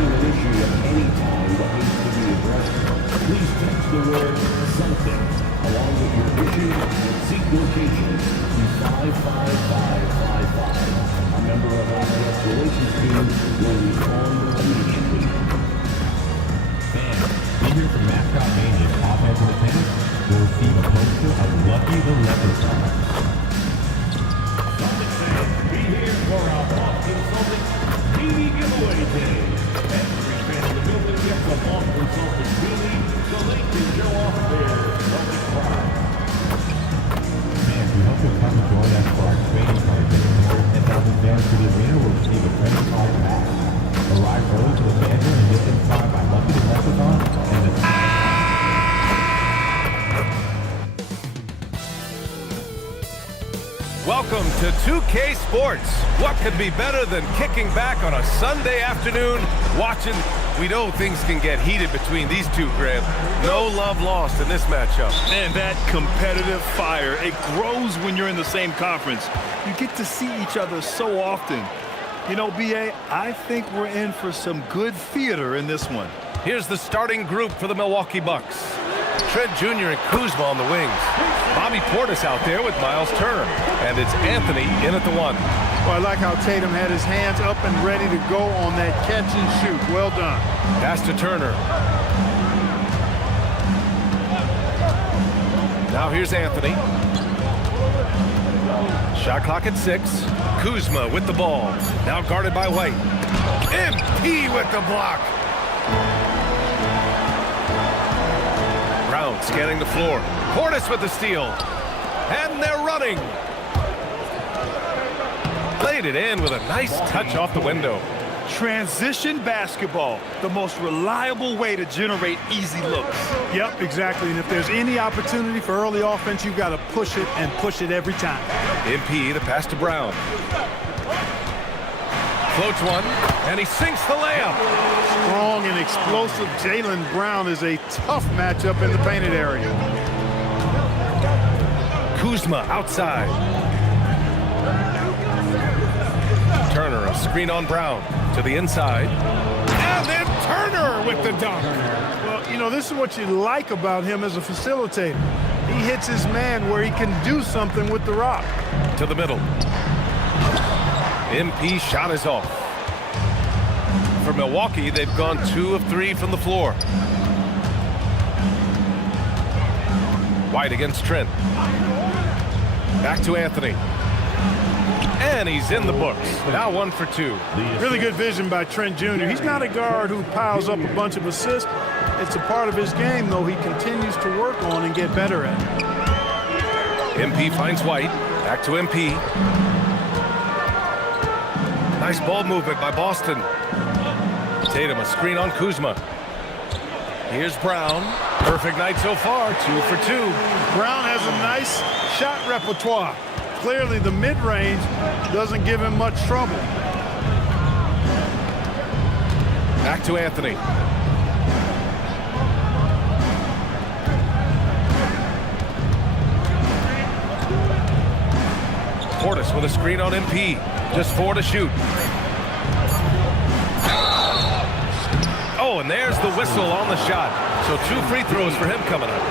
having an issue at any time that needs to be addressed, please text the word something along with your issue and seat location to 55555. A member of our guest relations team will respond immediately. Fans, be here for Mascot Mania's offensive attendance will receive a poster of Lucky the Leprechaun. Celtics fans, be here for our Boston Celtics TV giveaway day. Every fan in the building gets a Boston Celtics beanie so they can show off their Celtic pride. Fans, we hope you'll come and join us for our trading card day. And now the fans to the arena will receive a trading card pass. Arrive early to the mansion and get inspired by Lucky the Leprechaun and the Welcome to 2K Sports. What could be better than kicking back on a Sunday afternoon, watching? We know things can get heated between these two, Graham. No love lost in this matchup. And that competitive fire, it grows when you're in the same conference. You get to see each other so often. You know, B.A., I think we're in for some good theater in this one. Here's the starting group for the Milwaukee Bucks. Trent Jr. and Kuzma on the wings. Bobby Portis out there with Miles Turner. And it's Anthony in at the 1. Well, I like how Tatum had his hands up and ready to go on that catch and shoot. Well done. Pass to Turner. Now here's Anthony. Shot clock at 6. Kuzma with the ball. Now guarded by White. MP with the block. Brown scanning the floor. Portis with the steal. And they're running. Played it in with a nice touch off the window. Transition basketball, the most reliable way to generate easy looks. Yep, exactly. And if there's any opportunity for early offense, you've got to push it and push it every time. MP, the pass to Brown. Floats one, and he sinks the layup. Strong and explosive Jaylen Brown is a tough matchup in the painted area. Kuzma outside. Turner, a screen on Brown to the inside. And then Turner with the dunk. Well, you know, this is what you like about him as a facilitator. He hits his man where he can do something with the rock. To the middle. MP shot is off. For Milwaukee, they've gone 2 of 3 from the floor. White against Trent. Back to Anthony. And he's in the books. Now 1 for 2. Really good vision by Trent Jr. He's not a guard who piles up a bunch of assists. It's a part of his game, though, he continues to work on and get better at it. MP finds White. Back to MP. Nice ball movement by Boston. Tatum, a screen on Kuzma. Here's Brown. Perfect night so far, 2 for 2. Brown has a nice shot repertoire. Clearly, the mid-range doesn't give him much trouble. Back to Anthony. Portis with a screen on MP. Just 4 to shoot. Oh, and there's the whistle on the shot. So 2 free throws for him coming up.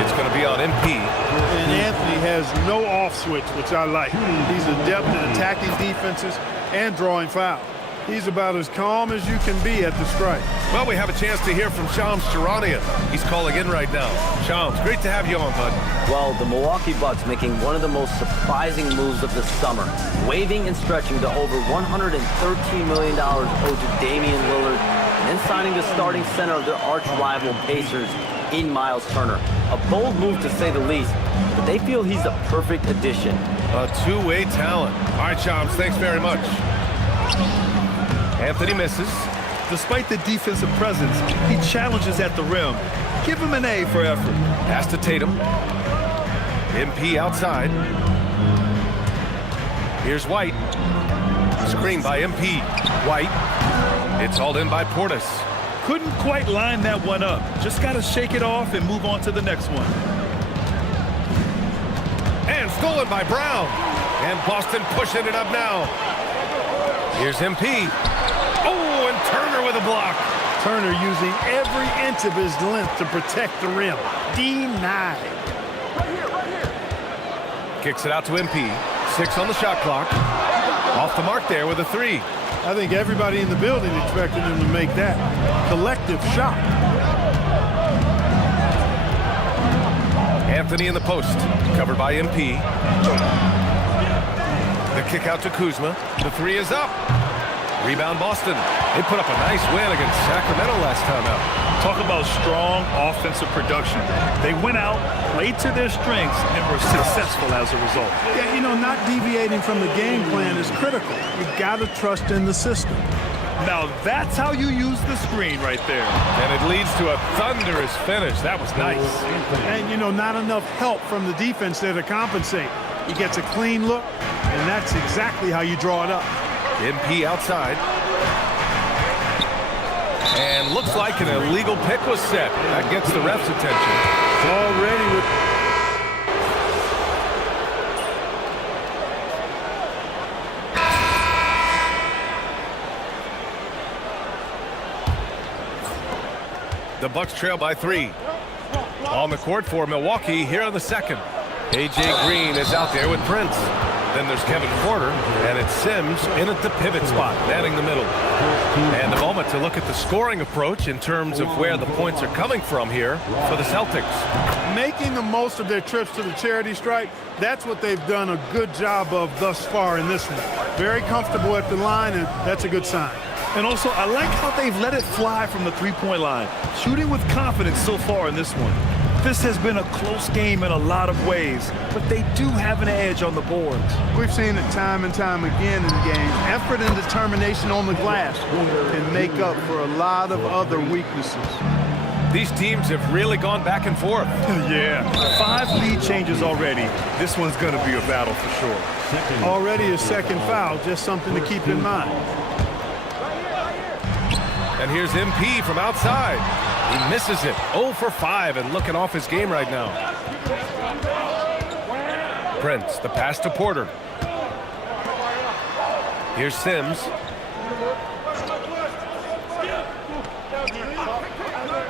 It's going to be on MP. And Anthony has no off switch, which I like. He's adept at attacking defenses and drawing fouls. He's about as calm as you can be at the strike. Well, we have a chance to hear from Shams Charania. He's calling in right now. Shams, great to have you on, bud. Well, the Milwaukee Bucks making one of the most surprising moves of the summer, waiving and stretching the over $113 million owed to Damian Lillard, and then signing the starting center of their arch-rival Pacers in Miles Turner. A bold move to say the least, but they feel he's a perfect addition. A two-way talent. All right, Shams, thanks very much. Anthony misses. Despite the defensive presence, he challenges at the rim. Give him an A for effort. Pass to Tatum. MP outside. Here's White. Screen by MP. White. It's hauled in by Portis. Couldn't quite line that one up. Just got to shake it off and move on to the next one. And stolen by Brown. And Boston pushing it up now. Here's MP. Oh, and Turner with a block. Turner using every inch of his length to protect the rim. Denied. Kicks it out to MP. 6 on the shot clock. Off the mark there with a 3. I think everybody in the building expected him to make that collective shot. Anthony in the post, covered by MP. The kick out to Kuzma. The 3 is up. Rebound Boston. They put up a nice win against Sacramento last time out. Talk about strong offensive production. They went out, played to their strengths, and were successful as a result. Yeah, you know, not deviating from the game plan is critical. You've got to trust in the system. Now that's how you use the screen right there. And it leads to a thunderous finish. That was nice. And, you know, not enough help from the defense there to compensate. He gets a clean look, and that's exactly how you draw it up. MP outside. And looks like an illegal pick was set. That gets the ref's attention. Already with... The Bucks trail by 3. On the court for Milwaukee here in the second. A.J. Green is out there with Prince. Then there's Kevin Porter, and it's Sims in at the pivot spot, manning the middle. And a moment to look at the scoring approach in terms of where the points are coming from here for the Celtics. Making the most of their trips to the charity stripe, that's what they've done a good job of thus far in this one. Very comfortable at the line, and that's a good sign. And also, I like how they've let it fly from the three-point line, shooting with confidence so far in this one. This has been a close game in a lot of ways, but they do have an edge on the boards. We've seen it time and time again in games. Effort and determination on the glass can make up for a lot of other weaknesses. These teams have really gone back and forth. Yeah, 5 lead changes already. This one's going to be a battle for sure. Already a second foul, just something to keep in mind. And here's MP from outside. He misses it. 0 for 5 and looking off his game right now. Prince, the pass to Porter. Here's Sims.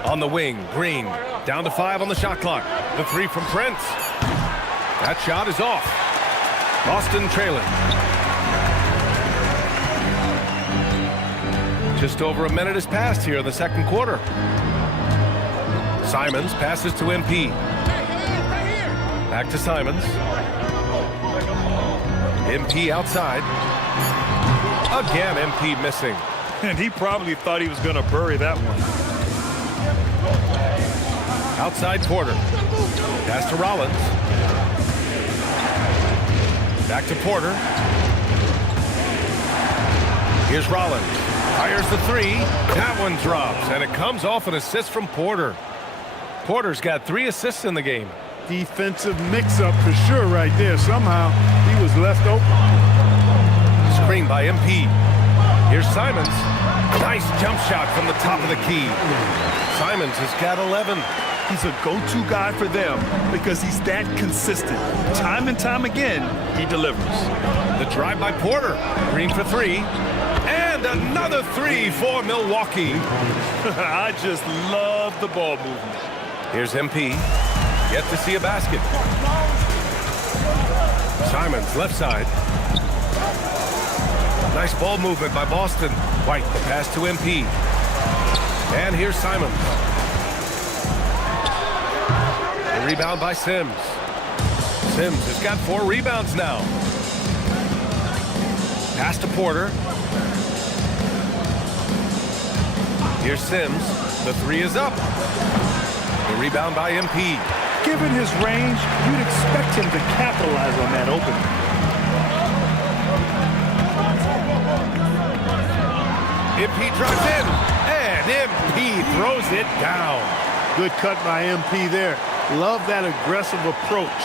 On the wing, Green. Down to 5 on the shot clock. The 3 from Prince. That shot is off. Boston trailing. Just over a minute has passed here in the second quarter. Simons passes to MP. Back to Simons. MP outside. Again, MP missing. And he probably thought he was going to bury that one. Outside Porter. Pass to Rollins. Back to Porter. Here's Rollins. Fires the 3. That one drops, and it comes off an assist from Porter. Porter's got 3 assists in the game. Defensive mix-up for sure right there. Somehow he was left open. Screen by MP. Here's Simons. Nice jump shot from the top of the key. Simons has got 11. He's a go-to guy for them because he's that consistent. Time and time again, he delivers. The drive by Porter. Green for 3. And another 3 for Milwaukee. I just love the ball movement. Here's MP. Yet to see a basket. Simons, left side. Nice ball movement by Boston. White, the pass to MP. And here's Simons. The rebound by Sims. Sims has got 4 rebounds now. Pass to Porter. Here's Sims. The 3 is up. The rebound by MP. Given his range, you'd expect him to capitalize on that opening. MP drives in, and MP throws it down. Good cut by MP there. Love that aggressive approach.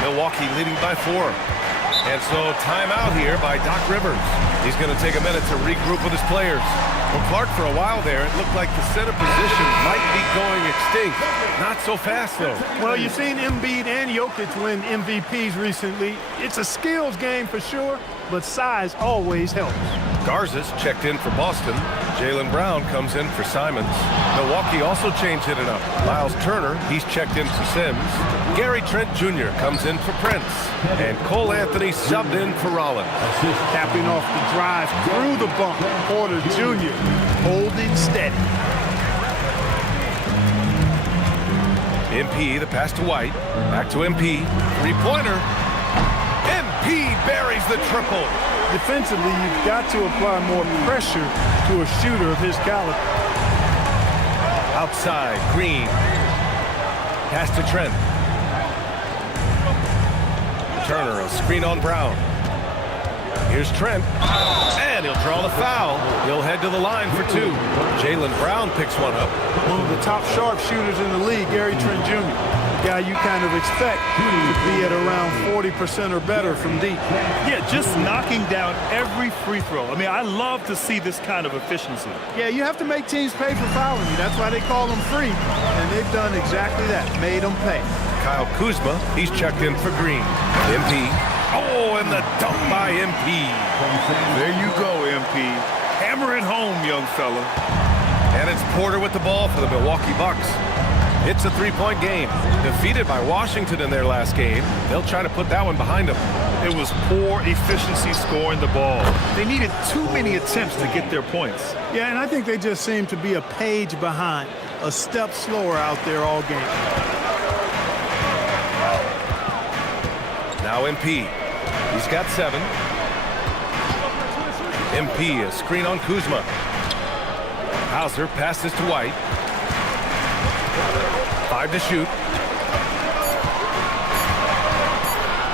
Milwaukee leading by 4. And so timeout here by Doc Rivers. He's going to take a minute to regroup with his players. Well, Clark, for a while there, it looked like the center position might be going extinct. Not so fast, though. Well, you've seen Embiid and Jokic win MVPs recently. It's a skills game for sure, but size always helps. Garza's checked in for Boston. Jaylen Brown comes in for Simons. Milwaukee also changed it up. Miles Turner, he's checked in for Sims. Gary Trent Jr. comes in for Prince. And Cole Anthony subbed in for Rollins. Tapping off the drive through the bump. Porter Jr. holding steady. MP, the pass to White. Back to MP. Three-pointer. MP buries the triple. Defensively, you've got to apply more pressure to a shooter of his caliber. Outside, Green. Pass to Trent. Turner, a screen on Brown. Here's Trent. And he'll draw the foul. He'll head to the line for two. Jaylen Brown picks one up. One of the top sharpshooters in the league, Gary Trent Jr. Guy you kind of expect to be at around 40% or better from deep. Yeah, just knocking down every free throw. I mean, I love to see this kind of efficiency. Yeah, you have to make teams pay for fouling you. That's why they call them free. And they've done exactly that, made them pay. Kyle Kuzma, he's checked in for Green. MP. Oh, and the dunk by MP. There you go, MP. Hammer it home, young fella. And it's Porter with the ball for the Milwaukee Bucks. It's a three-point game. Defeated by Washington in their last game, they'll try to put that one behind them. It was poor efficiency scoring the ball. They needed too many attempts to get their points. Yeah, and I think they just seem to be a page behind, a step slower out there all game. Now MP. He's got 7. MP, a screen on Kuzma. Hauser passes to White. 5 to shoot.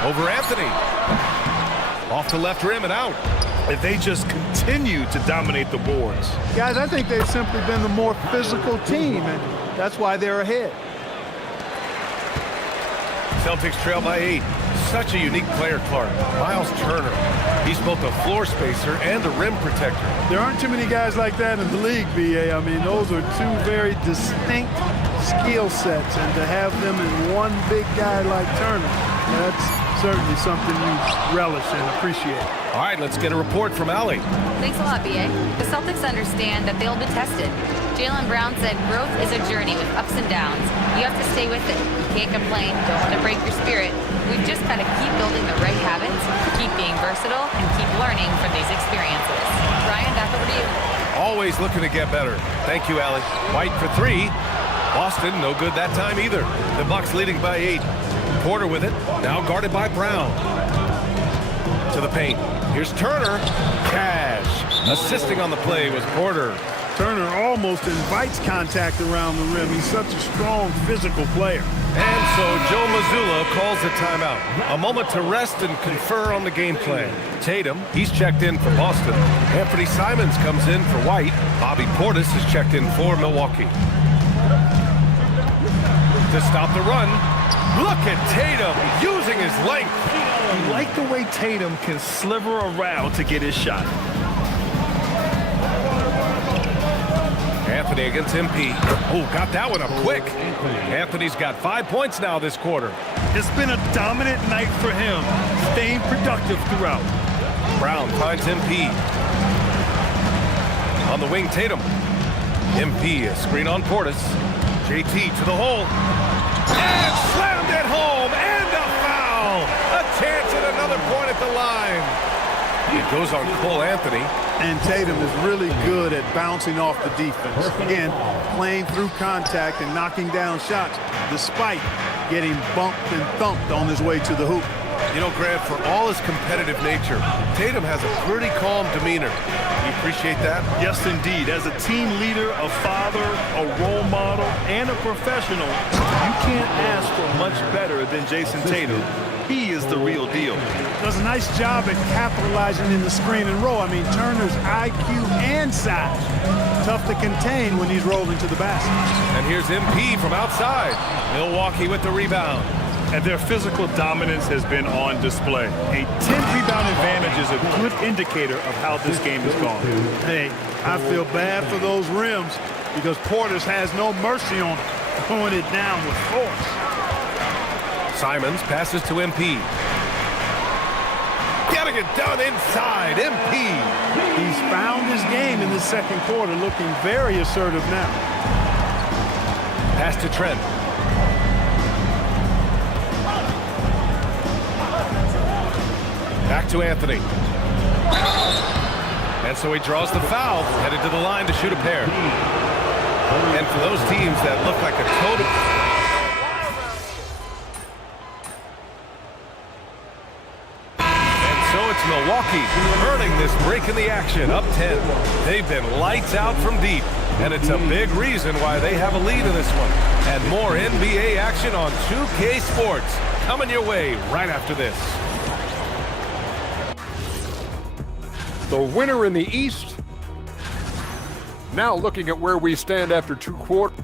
Over Anthony. Off the left rim and out. If they just continue to dominate the boards. Guys, I think they've simply been the more physical team, and that's why they're ahead. Celtics trail by 8. Such a unique player, Clark. Miles Turner. He's both a floor spacer and a rim protector. There aren't too many guys like that in the league, BA. I mean, those are two very distinct skill sets, and to have them in one big guy like Turner, that's certainly something you relish and appreciate. All right, let's get a report from Allie. Thanks a lot, BA. The Celtics understand that they'll be tested. Jaylen Brown said growth is a journey with ups and downs. You have to stay with it. You can't complain. Don't want to break your spirit. We've just got to keep building the right habits, keep being versatile, and keep learning from these experiences. Brian, back over to you. Always looking to get better. Thank you, Allie. White for 3. Boston, no good that time either. The Bucks leading by 8. Porter with it, now guarded by Brown. To the paint. Here's Turner. Cash. Assisting on the play was Porter. Turner almost invites contact around the rim. He's such a strong physical player. And so Joe Mazzulla calls a timeout. A moment to rest and confer on the game plan. Tatum, he's checked in for Boston. Anthony Simons comes in for White. Bobby Portis is checked in for Milwaukee. To stop the run, look at Tatum using his length. I like the way Tatum can sliver around to get his shot. Anthony against MP. Oh, got that one up quick. Anthony's got 5 points now this quarter. It's been a dominant night for him, staying productive throughout. Brown finds MP. On the wing, Tatum. MP, a screen on Portis. JT to the hole. And slammed it home, and a foul. A chance at another point at the line. It goes on Cole Anthony. And Tatum is really good at bouncing off the defense. Again, playing through contact and knocking down shots, despite getting bumped and thumped on his way to the hoop. You know, Grant, for all his competitive nature, Tatum has a pretty calm demeanor. You appreciate that? Yes, indeed. As a team leader, a father, a role model, and a professional, you can't ask for much better than Jason Tatum. He is the real deal. Does a nice job at capitalizing in the screen and roll. I mean, Turner's IQ and size. Tough to contain when he's rolled into the basket. And here's MP from outside. Milwaukee with the rebound. And their physical dominance has been on display. A 10-rebound advantage is a good indicator of how this game has gone. Hey, I feel bad for those rims because Portis has no mercy on them, throwing it down with force. Simons passes to MP. Gotta get done inside, MP. He's found his game in the second quarter, looking very assertive now. Pass to Trent. Back to Anthony. And so he draws the foul, headed to the line to shoot a pair. And for those teams that look like a total... And so it's Milwaukee earning this break in the action, up 10. They've been lights out from deep, and it's a big reason why they have a lead in this one. And more NBA action on 2K Sports coming your way right after this. The winner in the East. Now looking at where we stand after 2 quarters.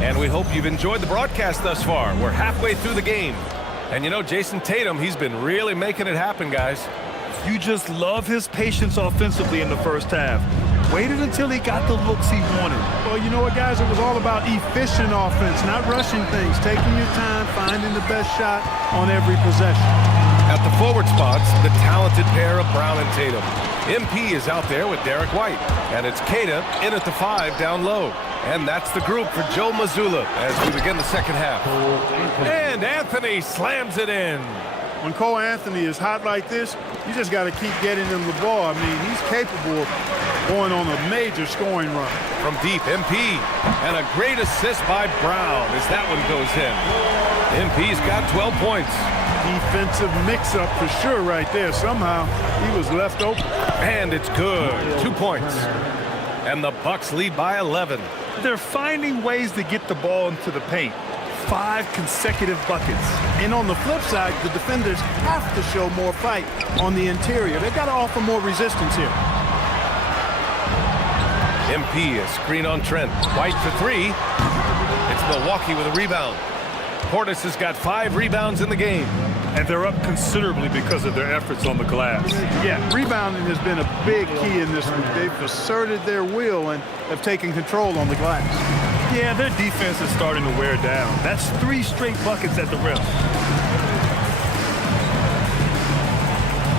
And we hope you've enjoyed the broadcast thus far. We're halfway through the game. And you know, Jason Tatum, he's been really making it happen, guys. You just love his patience offensively in the first half. Waited until he got the looks he wanted. Well, you know what, guys? It was all about efficient offense, not rushing things, taking your time, finding the best shot on every possession. At the forward spots, the talented pair of Brown and Tatum. MP is out there with Derek White. And it's Keita in at the 5 down low. And that's the group for Joe Mazzulla as we begin the second half. And Anthony slams it in. When Cole Anthony is hot like this, you just got to keep getting him the ball. I mean, he's capable of going on a major scoring run. From deep, MP. And a great assist by Brown as that one goes in. MP's got 12 points. Defensive mix-up for sure right there. Somehow, he was left open. And it's good. 2 points. And the Bucks lead by 11. They're finding ways to get the ball into the paint. 5 consecutive buckets. And on the flip side, the defenders have to show more fight on the interior. They've got to offer more resistance here. MP, a screen on Trent. White for 3. It's Milwaukee with a rebound. Portis has got 5 rebounds in the game. And they're up considerably because of their efforts on the glass. Yeah, rebounding has been a big key in this one. They've asserted their will and have taken control on the glass. Yeah, their defense is starting to wear down. That's 3 straight buckets at the rim.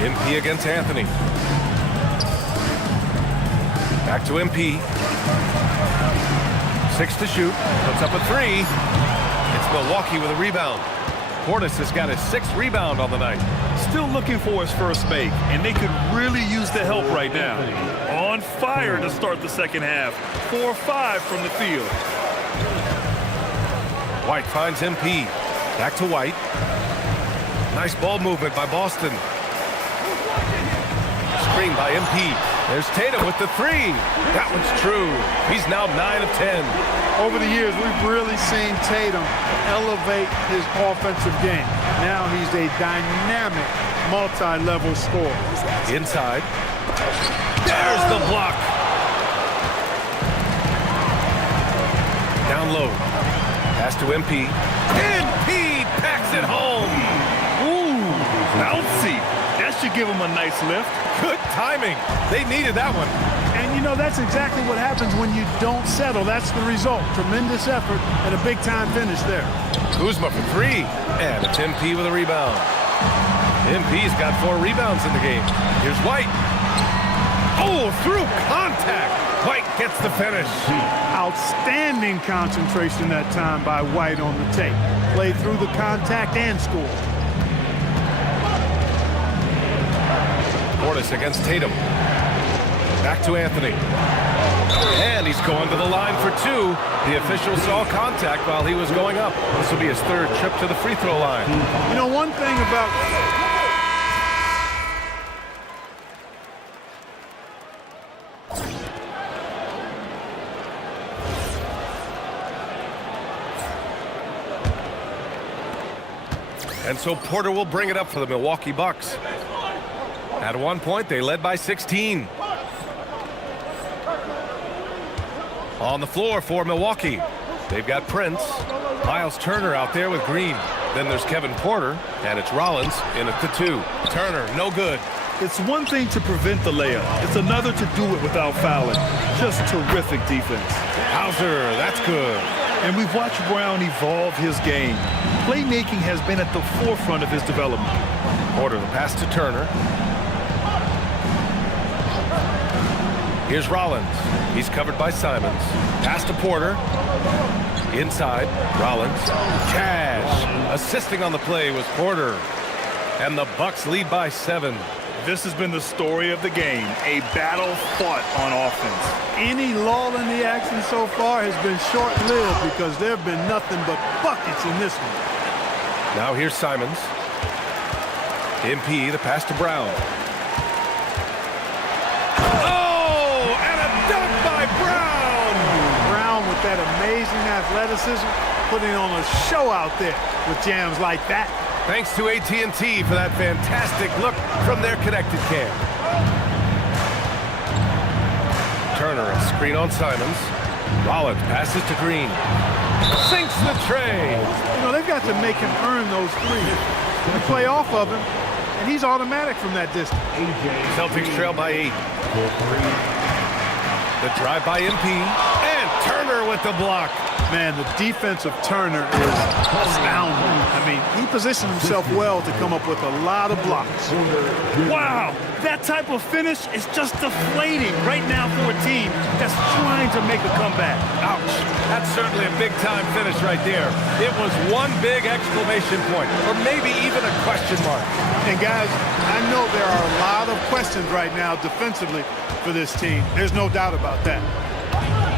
MP against Anthony. Back to MP. 6 to shoot. Puts up a 3. It's Milwaukee with a rebound. Portis has got his 6th rebound on the night. Still looking for his first make, and they could really use the help right now. On fire to start the second half. 4-5 from the field. White finds MP. Back to White. Nice ball movement by Boston. Screen by MP. There's Tatum with the 3. That one's true. He's now 9 of 10. Over the years, we've really seen Tatum elevate his offensive game. Now he's a dynamic, multi-level scorer. Inside. There's the block. Down low. Pass to MP. MP packs it home. Ooh, bouncy. That should give him a nice lift. Good timing. They needed that one. And, you know, that's exactly what happens when you don't settle. That's the result. Tremendous effort and a big-time finish there. Kuzma for 3. And it's MP with a rebound. MP's got 4 rebounds in the game. Here's White. Oh, through contact. White gets the finish. Outstanding concentration that time by White on the tape. Played through the contact and scored. Portis against Tatum. Back to Anthony. And he's going to the line for 2. The official saw contact while he was going up. This will be his 3rd trip to the free throw line. You know, one thing about... And so Porter will bring it up for the Milwaukee Bucks. At one point, they led by 16. On the floor for Milwaukee, they've got Prince. Miles Turner out there with Green. Then there's Kevin Porter, and it's Rollins in at the 2. Turner, no good. It's one thing to prevent the layup. It's another to do it without fouling. Just terrific defense. Hauser, that's good. And we've watched Brown evolve his game. Playmaking has been at the forefront of his development. Porter, the pass to Turner. Here's Rollins. He's covered by Simons. Pass to Porter. Inside, Rollins. Cash. Assisting on the play was Porter. And the Bucks lead by 7. This has been the story of the game, a battle fought on offense. Any lull in the action so far has been short-lived because there have been nothing but buckets in this one. Now here's Simons. MP, the pass to Brown. Oh, and a dunk by Brown! Brown with that amazing athleticism, putting on a show out there with jams like that. Thanks to AT&T for that fantastic look from their connected cam. Turner, a screen on Simons. Rollins passes to Green. Sinks the tray. You know, they've got to make him earn those threes. You play off of him, and he's automatic from that distance. Celtics trail by 8. The drive by MP. And Turner with the block. Man, the defense of Turner is astounding. I mean, he positioned himself well to come up with a lot of blocks. Wow, that type of finish is just deflating right now for a team that's trying to make a comeback. Ouch. That's certainly a big-time finish right there. It was one big exclamation point, or maybe even a question mark. And guys, I know there are a lot of questions right now defensively for this team. There's no doubt about that.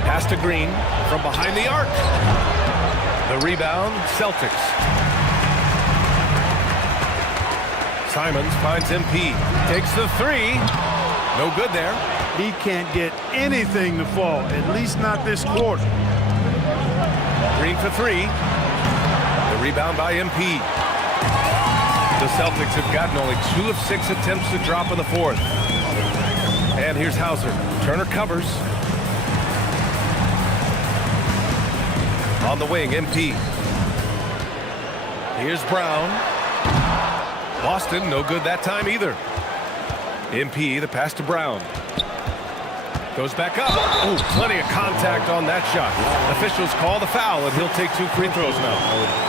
Pass to Green from behind the arc. The rebound, Celtics. Simons finds MP. Takes the 3. No good there. He can't get anything to fall, at least not this quarter. Green for 3. The rebound by MP. The Celtics have gotten only 2 of 6 attempts to drop in the 4th. And here's Hauser. Turner covers. On the wing, MP. Here's Brown. Boston, no good that time either. MP, the pass to Brown. Goes back up. Oh, plenty of contact on that shot. Officials call the foul, and he'll take 2 free throws now.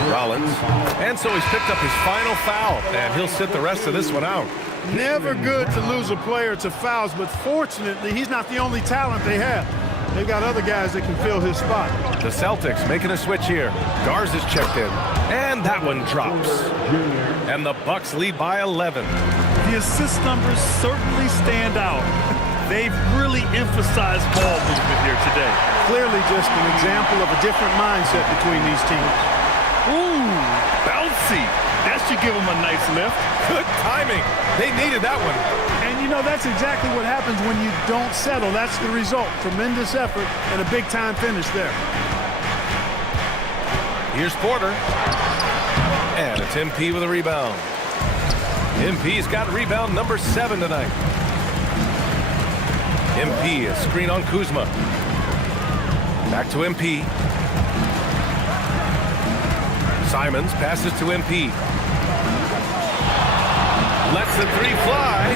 Rollins. And so he's picked up his final foul, and he'll sit the rest of this one out. Never good to lose a player to fouls, but fortunately, he's not the only talent they have. They've got other guys that can fill his spot. The Celtics making a switch here. Garza is checked in, and that one drops. And the Bucks lead by 11. The assist numbers certainly stand out. They've really emphasized ball movement here today. Clearly just an example of a different mindset between these teams. Ooh, bouncy. That should give them a nice lift. Good timing. They needed that one. And, you know, that's exactly what happens when you don't settle. That's the result. Tremendous effort and a big-time finish there. Here's Porter. And it's MP with a rebound. MP's got rebound number 7 tonight. MP, a screen on Kuzma. Back to MP. Simons passes to MP. Lets the 3 fly.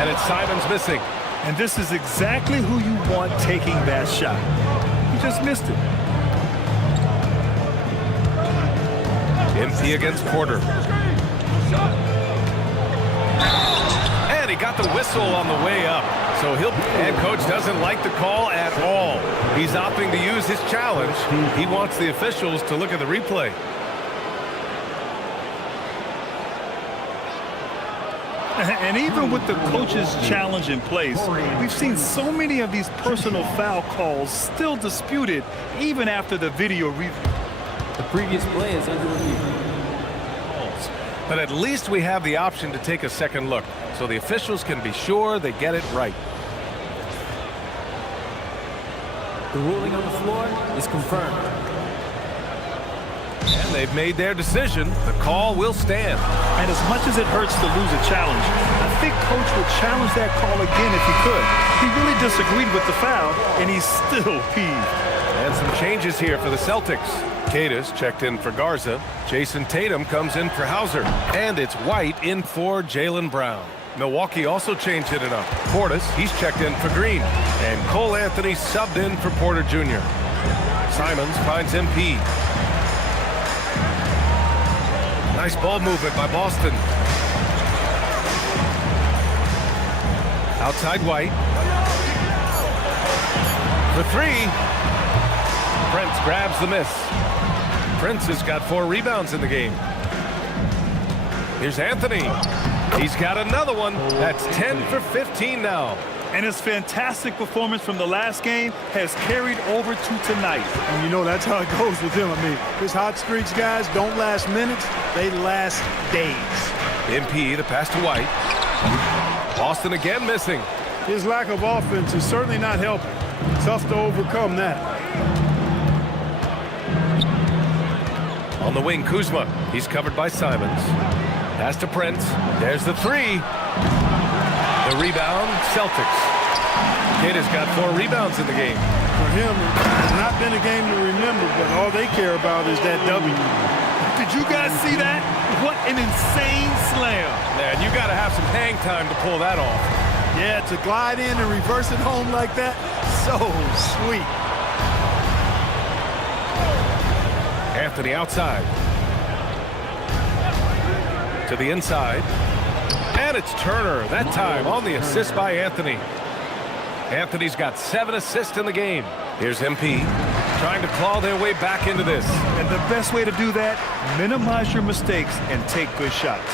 And it's Simons missing. And this is exactly who you want taking that shot. He just missed it. MP against Porter. And he got the whistle on the way up. So head coach doesn't like the call at all. He's opting to use his challenge. He wants the officials to look at the replay. And even with the coach's challenge in place, we've seen so many of these personal foul calls still disputed even after the video review. The previous play is under review. But at least we have the option to take a second look, so the officials can be sure they get it right. The ruling on the floor is confirmed. And they've made their decision. The call will stand. And as much as it hurts to lose a challenge, I think Coach would challenge that call again if he could. He really disagreed with the foul, and he's still peeved. And some changes here for the Celtics. Cadis checked in for Garza. Jason Tatum comes in for Hauser. And it's White in for Jaylen Brown. Milwaukee also changed it up. Portis, he's checked in for Green. And Cole Anthony subbed in for Porter Jr. Simons finds MP. Nice ball movement by Boston. Outside White. For three. Prince grabs the miss. Prince has got 4 rebounds in the game. Here's Anthony. He's got another one. That's 10 for 15 now. And his fantastic performance from the last game has carried over to tonight. And you know that's how it goes with him. I mean, his hot streaks, guys, don't last minutes. They last days. MP, the pass to White. Boston again missing. His lack of offense is certainly not helping. Tough to overcome that. On the wing, Kuzma. He's covered by Simons. Pass to Prince. There's the three. The rebound, Celtics. Kid has got 4 rebounds in the game. For him, it's not been a game to remember, but all they care about is that W. Did you guys see that? What an insane slam. Man, you got to have some hang time to pull that off. Yeah, to glide in and reverse it home like that, so sweet. Anthony outside. To the inside. And it's Turner, that time on the assist by Anthony. Anthony's got 7 assists in the game. Here's MP trying to claw their way back into this. And the best way to do that, minimize your mistakes and take good shots.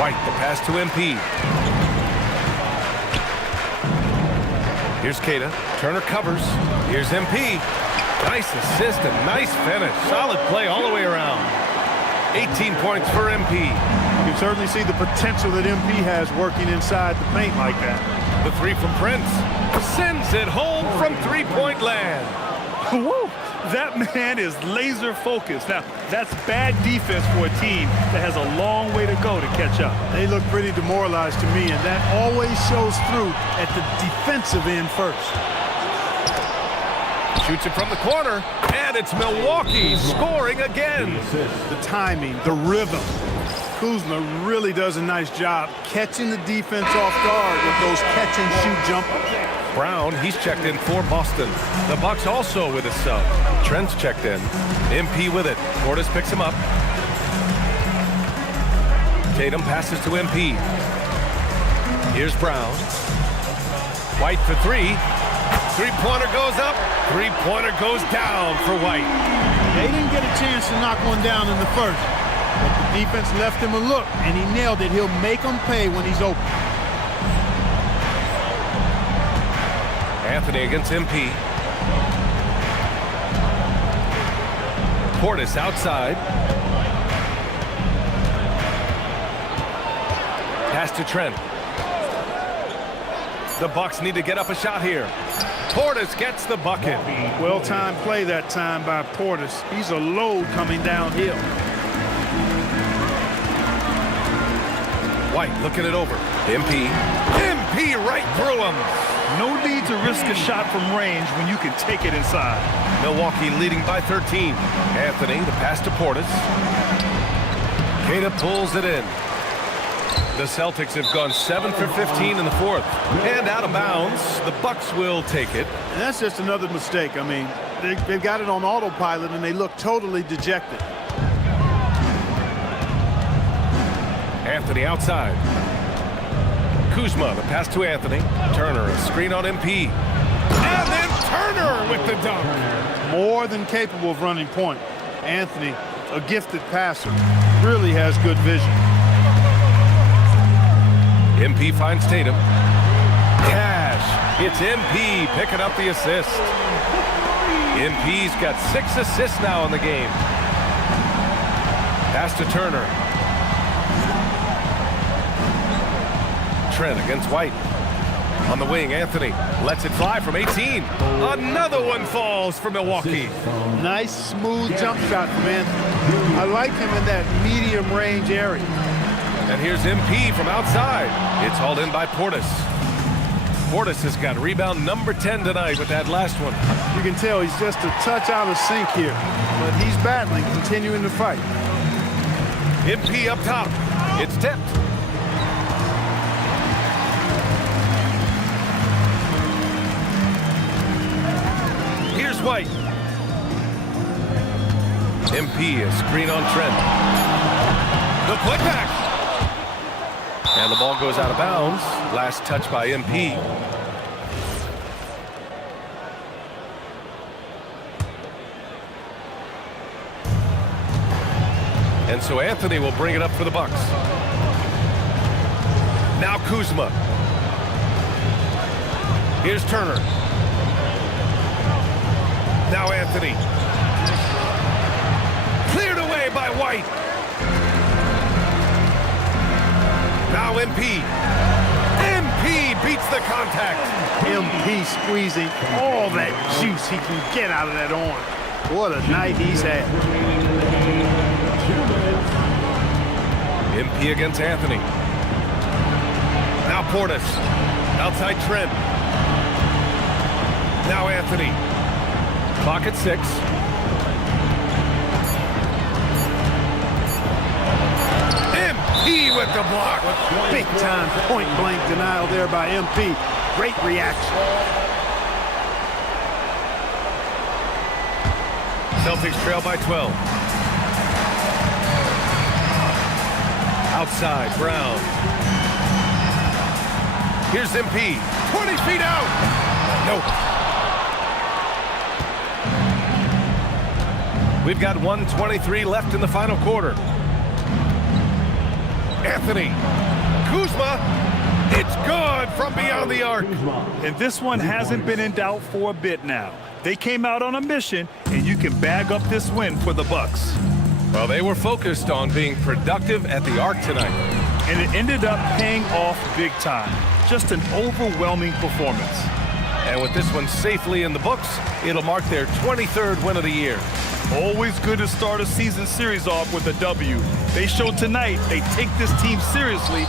White, the pass to MP. Here's Queta. Turner covers. Here's MP. Nice assist and nice finish. Solid play all the way around. 18 points for MP. You can certainly see the potential that MP has working inside the paint like that. The three from Prince. Sends it home from three-point land. Woo! That man is laser focused. Now, that's bad defense for a team that has a long way to go to catch up. They look pretty demoralized to me, and that always shows through at the defensive end first. Shoots it from the corner, and it's Milwaukee scoring again. The timing, the rhythm. Kuzma really does a nice job catching the defense off guard with those catch-and-shoot jumpers. Brown, he's checked in for Boston. The Bucks also with a sub. Trent's checked in. MP with it. Portis picks him up. Tatum passes to MP. Here's Brown. White for three. Three-pointer goes up. Three-pointer goes down for White. They didn't get a chance to knock one down in the first. But the defense left him a look, and he nailed it. He'll make them pay when he's open. Anthony against MP. Portis outside. Pass to Trent. The Bucks need to get up a shot here. Portis gets the bucket. Well-timed play that time by Portis. He's a load coming downhill. White looking it over. MP right through him. No need to risk a shot from range when you can take it inside. Milwaukee leading by 13. Anthony, the pass to Portis. Queta pulls it in. The Celtics have gone 7 for 15 in the fourth. And out of bounds, the Bucks will take it. And that's just another mistake. I mean, they've got it on autopilot, and they look totally dejected. Anthony outside. Kuzma, the pass to Anthony. Turner, a screen on MP. And then Turner with the dunk. More than capable of running point. Anthony, a gifted passer, really has good vision. MP finds Tatum. Cash. It's MP picking up the assist. MP's got 6 assists now in the game. Pass to Turner. Trent against White. On the wing, Anthony lets it fly from 18. Another one falls for Milwaukee. Nice, smooth jump shot from Anthony. I like him in that medium range area. And here's MP from outside. It's hauled in by Portis. Portis has got rebound number 10 tonight with that last one. You can tell he's just a touch out of sync here, but he's battling, continuing to fight. MP up top. It's tipped. Here's White. MP a screen on Trent. The putback. And the ball goes out of bounds. Last touch by MP. And so Anthony will bring it up for the Bucks. Now Kuzma. Here's Turner. Now Anthony. Cleared away by White. Now MP. MP beats the contact. MP squeezing all that juice he can get out of that arm. What a night he's had. MP against Anthony. Now Portis. Outside Trent. Now Anthony. Clock at 6. MP with the block. Big time point blank denial there by MP. Great reaction. Celtics trail by 12. Outside, Brown. Here's MP. 20 feet out. Nope. We've got 1:23 left in the final quarter. Anthony. Kuzma. It's good from beyond the arc. And this one hasn't been in doubt for a bit now. They came out on a mission, and you can bag up this win for the Bucks. Well, they were focused on being productive at the arc tonight. And it ended up paying off big time. Just an overwhelming performance. And with this one safely in the books, it'll mark their 23rd win of the year. Always good to start a season series off with a W. They showed tonight they take this team seriously.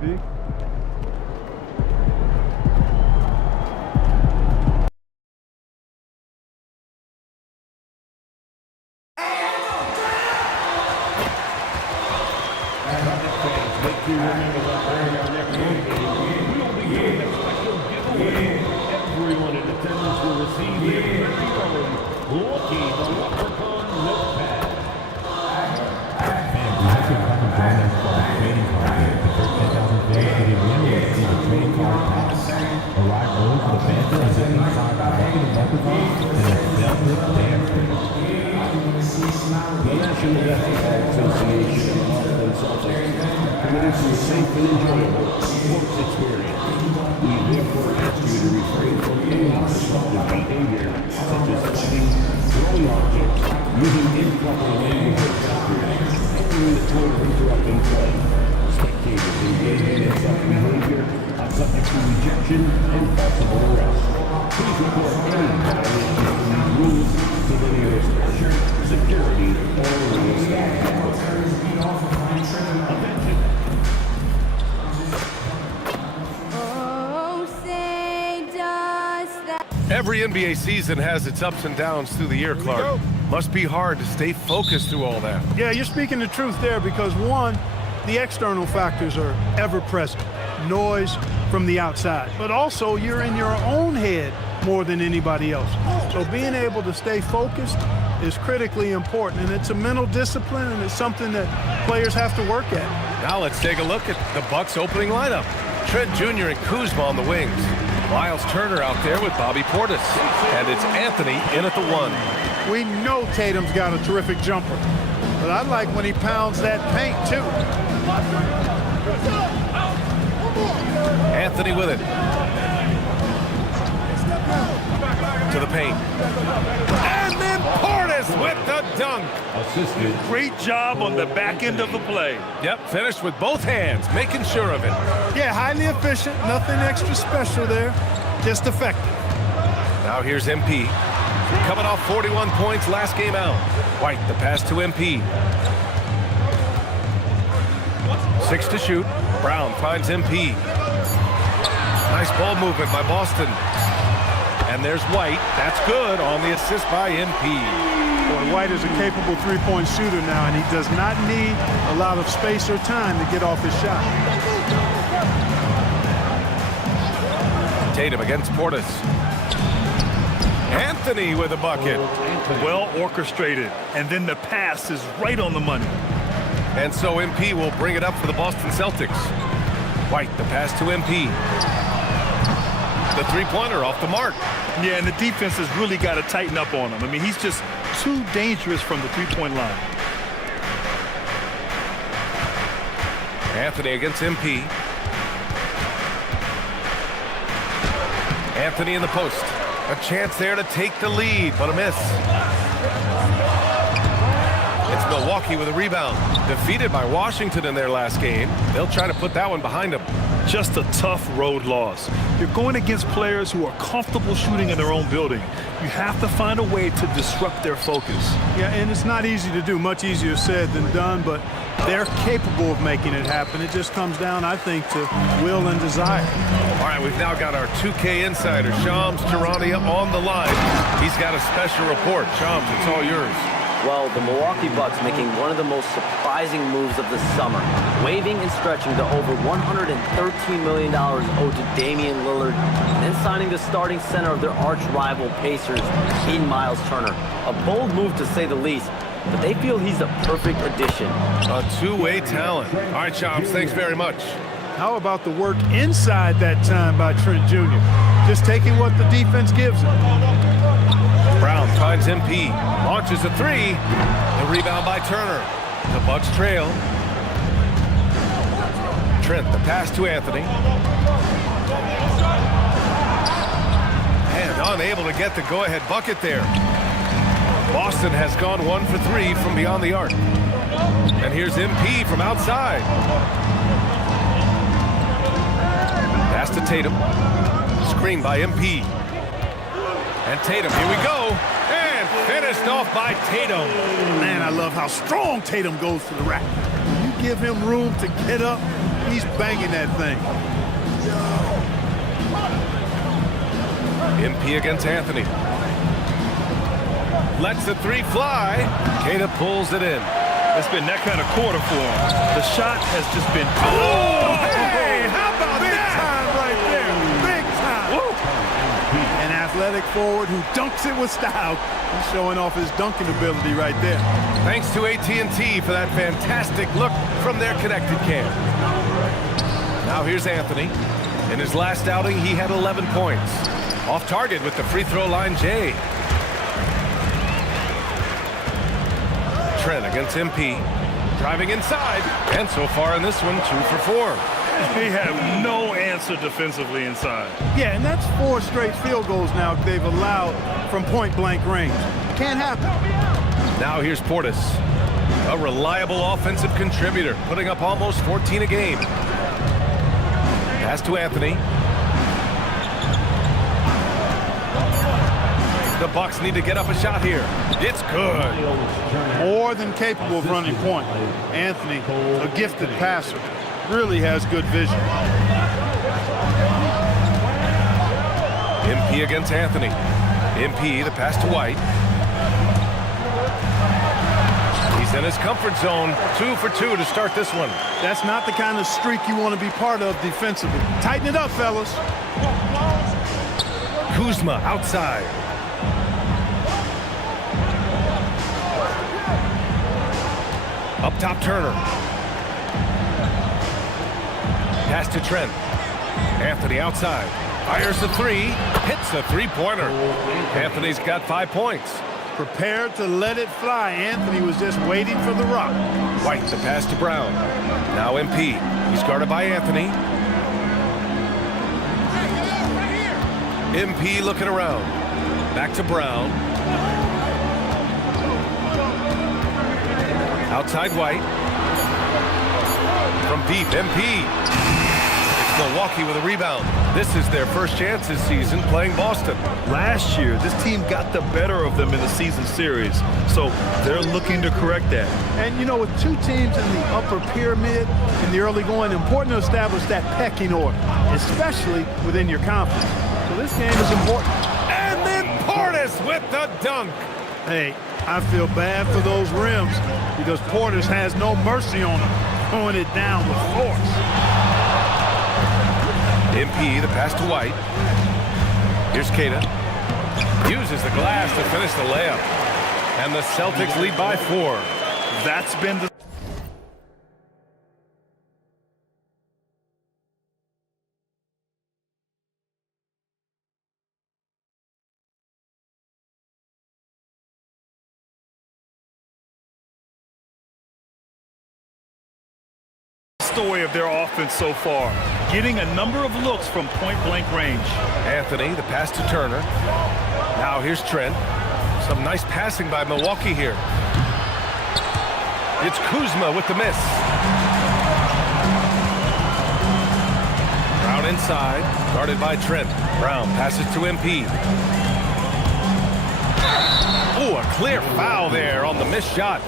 B. Make you remember that during our next home game, we'll be giving a special giveaway. Everyone in attendance will receive a very lucky the Leprechaun notepad. Fans, we hope you'll come and join us for our trading card game. The first 10,000 fans to the winner will receive a trading card pass. Arrive early for the banter and get inside by lucky the Leprechaun and a selfless dance ring. The National Basketball Association of Boston Celtics committed to a safe and enjoyable sports experience. We therefore ask you to refrain from any disruptive behavior, such as fighting, throwing objects, using improper language or gestures, entering the court or interrupting play. Spectators engaging in such behavior are subject to rejection and possible arrest. Please report any violation of these rules to the nearest usher, security, or real staff member. Attention. Oh, say does that. Every NBA season has its ups and downs through the year, Clark. Must be hard to stay focused through all that. Yeah, you're speaking the truth there because, one, the external factors are ever present. Noise from the outside. But also, you're in your own head more than anybody else. So being able to stay focused is critically important. And it's a mental discipline, and it's something that players have to work at. Now let's take a look at the Bucks' opening lineup. Trent Jr. and Kuzma on the wings. Miles Turner out there with Bobby Portis. And it's Anthony in at the 1. We know Tatum's got a terrific jumper, but I like when he pounds that paint too. Anthony with it. To the paint. And then Portis with the dunk. Assisted. Great job on the back end of the play. Yep, finished with both hands, making sure of it. Yeah, highly efficient, nothing extra special there, just effective. Now here's MP. Coming off 41 points last game out. White, the pass to MP. 6 to shoot. Brown finds MP. Nice ball movement by Boston. And there's White. That's good on the assist by MP. Boy, White is a capable three-point shooter now, and he does not need a lot of space or time to get off his shot. Tatum against Portis. Anthony with a bucket. Well orchestrated, and then the pass is right on the money. And so MP will bring it up for the Boston Celtics. White, the pass to MP. The three-pointer off the mark. Yeah, and the defense has really got to tighten up on him. I mean, he's just too dangerous from the three-point line. Anthony against MP. Anthony in the post. A chance there to take the lead, but a miss. It's Milwaukee with a rebound. Defeated by Washington in their last game. They'll try to put that one behind them. Just a tough road loss. You're going against players who are comfortable shooting in their own building. You have to find a way to disrupt their focus. Yeah, and it's not easy to do, much easier said than done, but they're capable of making it happen. It just comes down, I think, to will and desire. All right, we've now got our 2K insider, Shams Charania, on the line. He's got a special report. Shams, it's all yours. Well, the Milwaukee Bucks making one of the most surprising moves of the summer, waiving and stretching to over $113 million owed to Damian Lillard, and then signing the starting center of their arch-rival Pacers in Miles Turner. A bold move to say the least, but they feel he's a perfect addition. A two-way talent. All right, Shams, thanks very much. How about the work inside that time by Trent Jr.? Just taking what the defense gives him. Brown finds MP, launches a three. The rebound by Turner. The Bucks trail. Trent, the pass to Anthony. And unable to get the go-ahead bucket there. Boston has gone 1 for 3 from beyond the arc. And here's MP from outside. Pass to Tatum. Screen by MP. And Tatum, here we go. And finished off by Tatum. Man, I love how strong Tatum goes to the rack. You give him room to get up, he's banging that thing. MP against Anthony. Lets the three fly. Queta pulls it in. It's been that kind of quarter for him. The shot has just been... Oh, hey, how about big time right there? Big time. Woo. An athletic forward who dunks it with style. He's showing off his dunking ability right there. Thanks to AT&T for that fantastic look from their connected cam. Now here's Anthony. In his last outing, he had 11 points. Off target with the free throw line, Jay. Trent against MP. Driving inside. And so far in this one, 2 for 4. They have no answer defensively inside. Yeah, and that's 4 straight field goals now they've allowed from point-blank range. Can't happen. Now here's Portis. A reliable offensive contributor, putting up almost 14 a game. Pass to Anthony. The Bucks need to get up a shot here. It's good. More than capable of running point. Anthony, a gifted passer, really has good vision. MP against Anthony. MP, the pass to White. He's in his comfort zone. 2 for 2 to start this one. That's not the kind of streak you want to be part of defensively. Tighten it up, fellas. Kuzma outside. Up top, Turner. Pass to Trent. Anthony outside. Fires the three. Hits the three-pointer. Anthony's got 5 points. Prepared to let it fly. Anthony was just waiting for the rock. White, the pass to Brown. Now MP. He's guarded by Anthony. MP looking around. Back to Brown. Outside White. From deep, MP. It's Milwaukee with a rebound. This is their first chance this season playing Boston. Last year, this team got the better of them in the season series, so they're looking to correct that. And, you know, with 2 teams in the upper pyramid in the early going, important to establish that pecking order, especially within your conference. So this game is important. And then Portis with the dunk. Hey, I feel bad for those rims because Portis has no mercy on them, throwing it down with force. MP, the pass to White. Here's Queta. Uses the glass to finish the layup. And the Celtics lead by 4. That's been the story of their offense so far, getting a number of looks from point-blank range. Anthony, the pass to Turner. Now here's Trent. Some nice passing by Milwaukee here. It's Kuzma with the miss. Brown inside, guarded by Trent. Brown passes to MP. Oh, a clear foul there on the missed shot.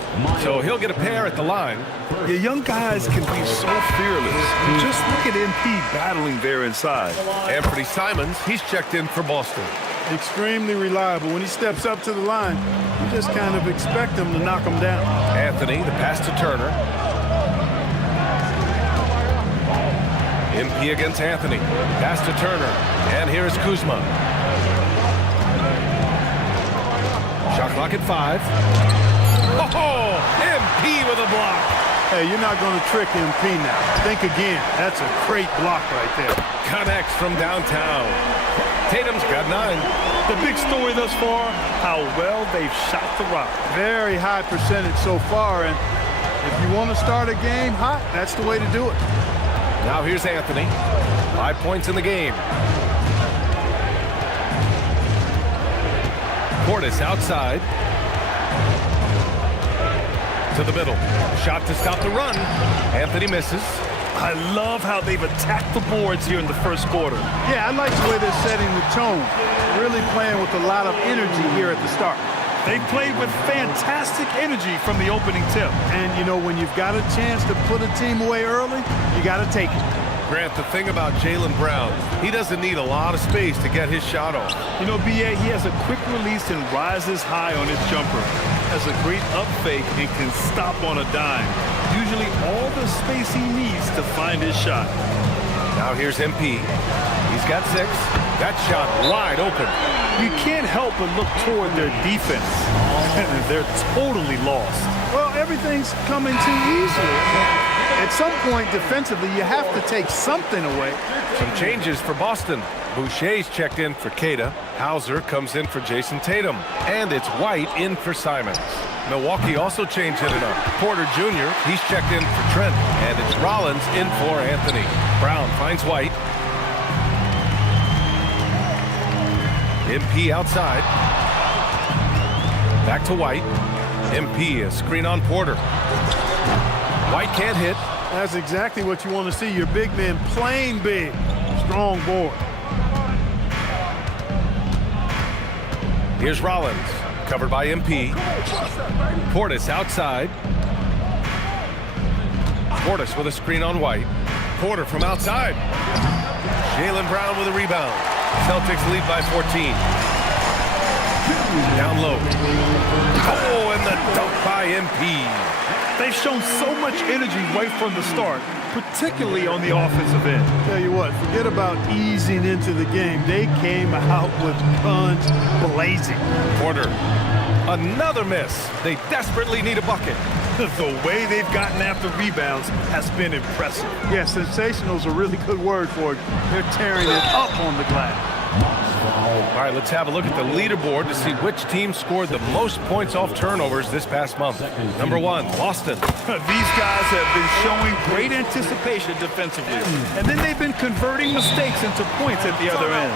So he'll get a pair at the line. Your young guys can be so fearless. Just look at MP battling there inside. Anthony Simons, he's checked in for Boston. Extremely reliable. When he steps up to the line, you just kind of expect him to knock him down. Anthony, the pass to Turner. MP against Anthony. Pass to Turner. And here is Kuzma. Shot clock at 5. Oh, MP with a block. Hey, you're not going to trick MP now. Think again. That's a great block right there. Connects from downtown. Tatum's got 9. The big story thus far, how well they've shot the rock. Very high percentage so far, and if you want to start a game hot, that's the way to do it. Now here's Anthony. 5 points in the game. Portis outside. To the middle. Shot to stop the run. Anthony misses. I love how they've attacked the boards here in the first quarter. Yeah, I like the way they're setting the tone. Really playing with a lot of energy here at the start. They played with fantastic energy from the opening tip. And, you know, when you've got a chance to put a team away early, you got to take it. Grant, the thing about Jaylen Brown, he doesn't need a lot of space to get his shot off. You know, B.A., he has a quick release and rises high on his jumper. Has a great up fake and can stop on a dime. Usually all the space he needs to find his shot. Now here's MP. He's got 6. That shot wide open. You can't help but look toward their defense. They're totally lost. Well, everything's coming too easily. At some point, defensively, you have to take something away. Some changes for Boston. Boucher's checked in for Queta. Hauser comes in for Jason Tatum. And it's White in for Simons. Milwaukee also changed it up. Porter Jr., he's checked in for Trent. And it's Rollins in for Anthony. Brown finds White. MP outside. Back to White. MP, a screen on Porter. White can't hit. That's exactly what you want to see. Your big man playing big. Strong board. Here's Rollins, covered by MP. Portis outside. Portis with a screen on White. Porter from outside. Jaylen Brown with a rebound. Celtics lead by 14. Down low. Oh, and the dunk by MP. They've shown so much energy right from the start, particularly on the offensive end. Tell you what, forget about easing into the game. They came out with guns blazing. Porter, another miss. They desperately need a bucket. The way they've gotten after rebounds has been impressive. Yeah, sensational is a really good word for it. They're tearing it up on the glass. All right, let's have a look at the leaderboard to see which team scored the most points off turnovers this past month. Number 1, Boston. These guys have been showing great anticipation defensively, and then they've been converting mistakes into points at the other end.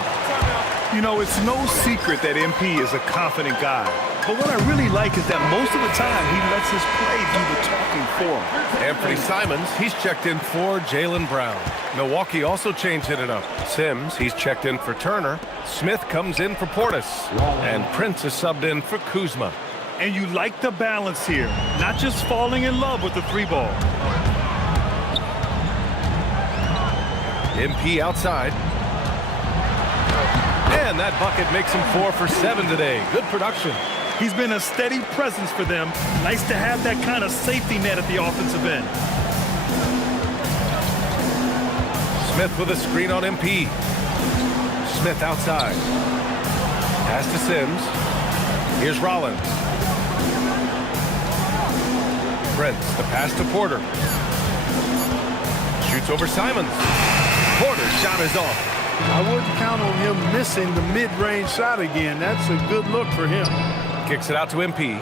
You know, it's no secret that MP is a confident guy. But what I really like is that most of the time he lets his play do the talking for him. Anthony Simons, he's checked in for Jaylen Brown. Milwaukee also changed it up. Sims, he's checked in for Turner. Smith comes in for Portis. And Prince is subbed in for Kuzma. And you like the balance here, not just falling in love with the 3-ball. MP outside. And that bucket makes him 4 for 7 today. Good production. He's been a steady presence for them. Nice to have that kind of safety net at the offensive end. Smith with a screen on MP. Smith outside. Pass to Sims. Here's Rollins. Prince, the pass to Porter. Shoots over Simons. Porter's shot is off. I wouldn't count on him missing the mid-range shot again. That's a good look for him. Kicks it out to MP.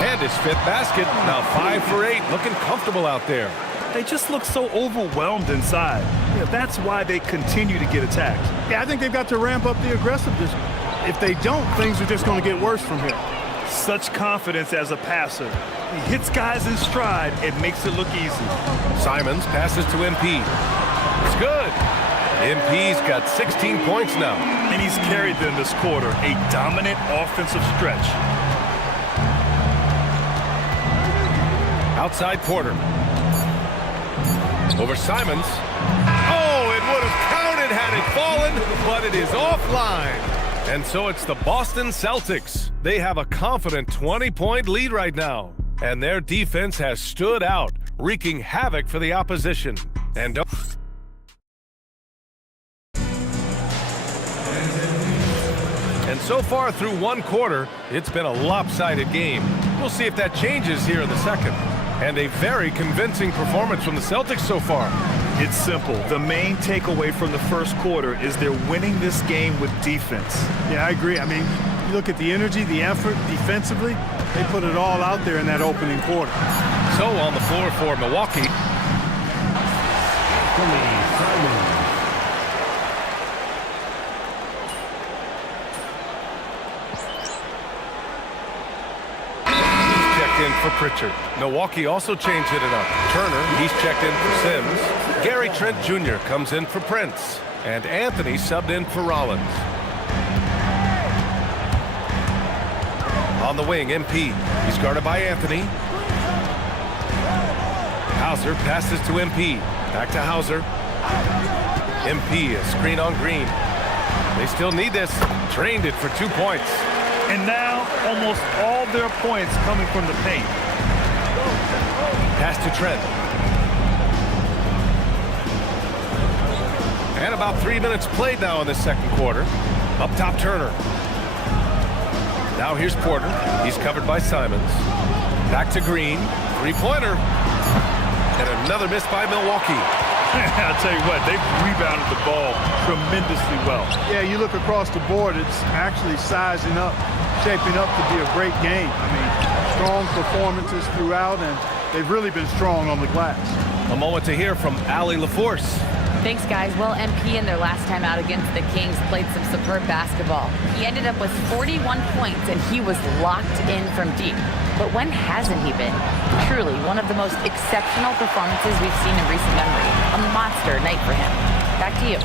And his 5th basket. Now 5 for 8. Looking comfortable out there. They just look so overwhelmed inside. Yeah, that's why they continue to get attacked. Yeah, I think they've got to ramp up the aggressiveness. If they don't, things are just going to get worse from here. Such confidence as a passer. He hits guys in stride and makes it look easy. Simons passes to MP. It's good. MP's got 16 points now. And he's carried them this quarter. A dominant offensive stretch. Outside Porter. Over Simons. Oh, it would have counted had it fallen, but it is offline. And so it's the Boston Celtics. They have a confident 20-point lead right now. And their defense has stood out, wreaking havoc for the opposition. And so far through one quarter, it's been a lopsided game. We'll see if that changes here in the second. And a very convincing performance from the Celtics so far. It's simple. The main takeaway from the first quarter is they're winning this game with defense. Yeah, I agree. I mean, you look at the energy, the effort defensively, they put it all out there in that opening quarter. So on the floor for Milwaukee. In for Pritchard. Milwaukee also changed it up. Turner, he's checked in for Sims. Gary Trent Jr. comes in for Prince. And Anthony subbed in for Rollins. On the wing, MP. He's guarded by Anthony. Hauser passes to MP. Back to Hauser. MP, a screen on Green. They still need this. Drained it for 2 points. And now almost all their points coming from the paint. Pass to Trent. And about 3 minutes played now in the second quarter. Up top, Turner. Now here's Porter. He's covered by Simons. Back to Green. Three-pointer. And another miss by Milwaukee. I'll tell you what, they've rebounded the ball tremendously well. Yeah, you look across the board, it's actually sizing up, shaping up to be a great game. I mean, strong performances throughout, and they've really been strong on the glass. A moment to hear from Allie LaForce. Thanks, guys. Well, MP in their last time out against the Kings played some superb basketball. He ended up with 41 points, and he was locked in from deep. But when hasn't he been? Truly, one of the most exceptional performances we've seen in recent memory. A monster night for him. Back to you.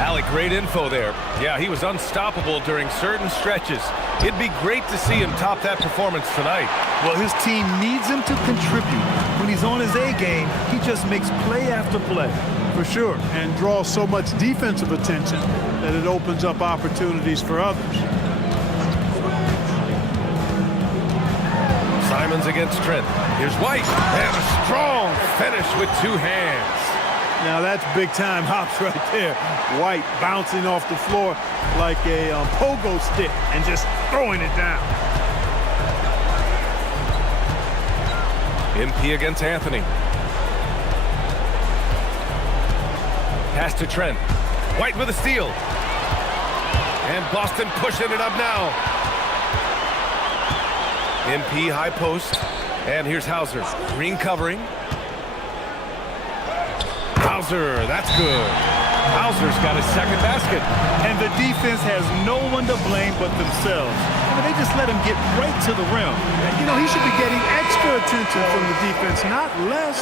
Allie, great info there. Yeah, he was unstoppable during certain stretches. It'd be great to see him top that performance tonight. Well, his team needs him to contribute. When he's on his A game, he just makes play after play. For sure, and draws so much defensive attention that it opens up opportunities for others. Simons against Trent. Here's White. And a strong finish with 2 hands. Now that's big-time hops right there. White bouncing off the floor like a pogo stick and just throwing it down. MP against Anthony. Pass to Trent. White with a steal. And Boston pushing it up now. MP high post. And here's Hauser. Green covering. Hauser, that's good. Hauser's got his second basket. And the defense has no one to blame but themselves. I mean, they just let him get right to the rim. You know, he should be getting extra attention from the defense, not less.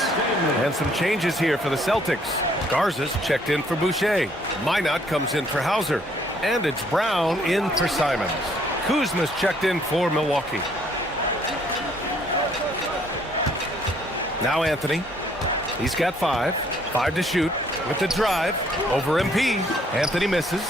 And some changes here for the Celtics. Garza's checked in for Boucher. Minot comes in for Hauser. And it's Brown in for Simons. Kuzma's checked in for Milwaukee. Now Anthony. He's got 5. 5 to shoot with the drive over MP. Anthony misses.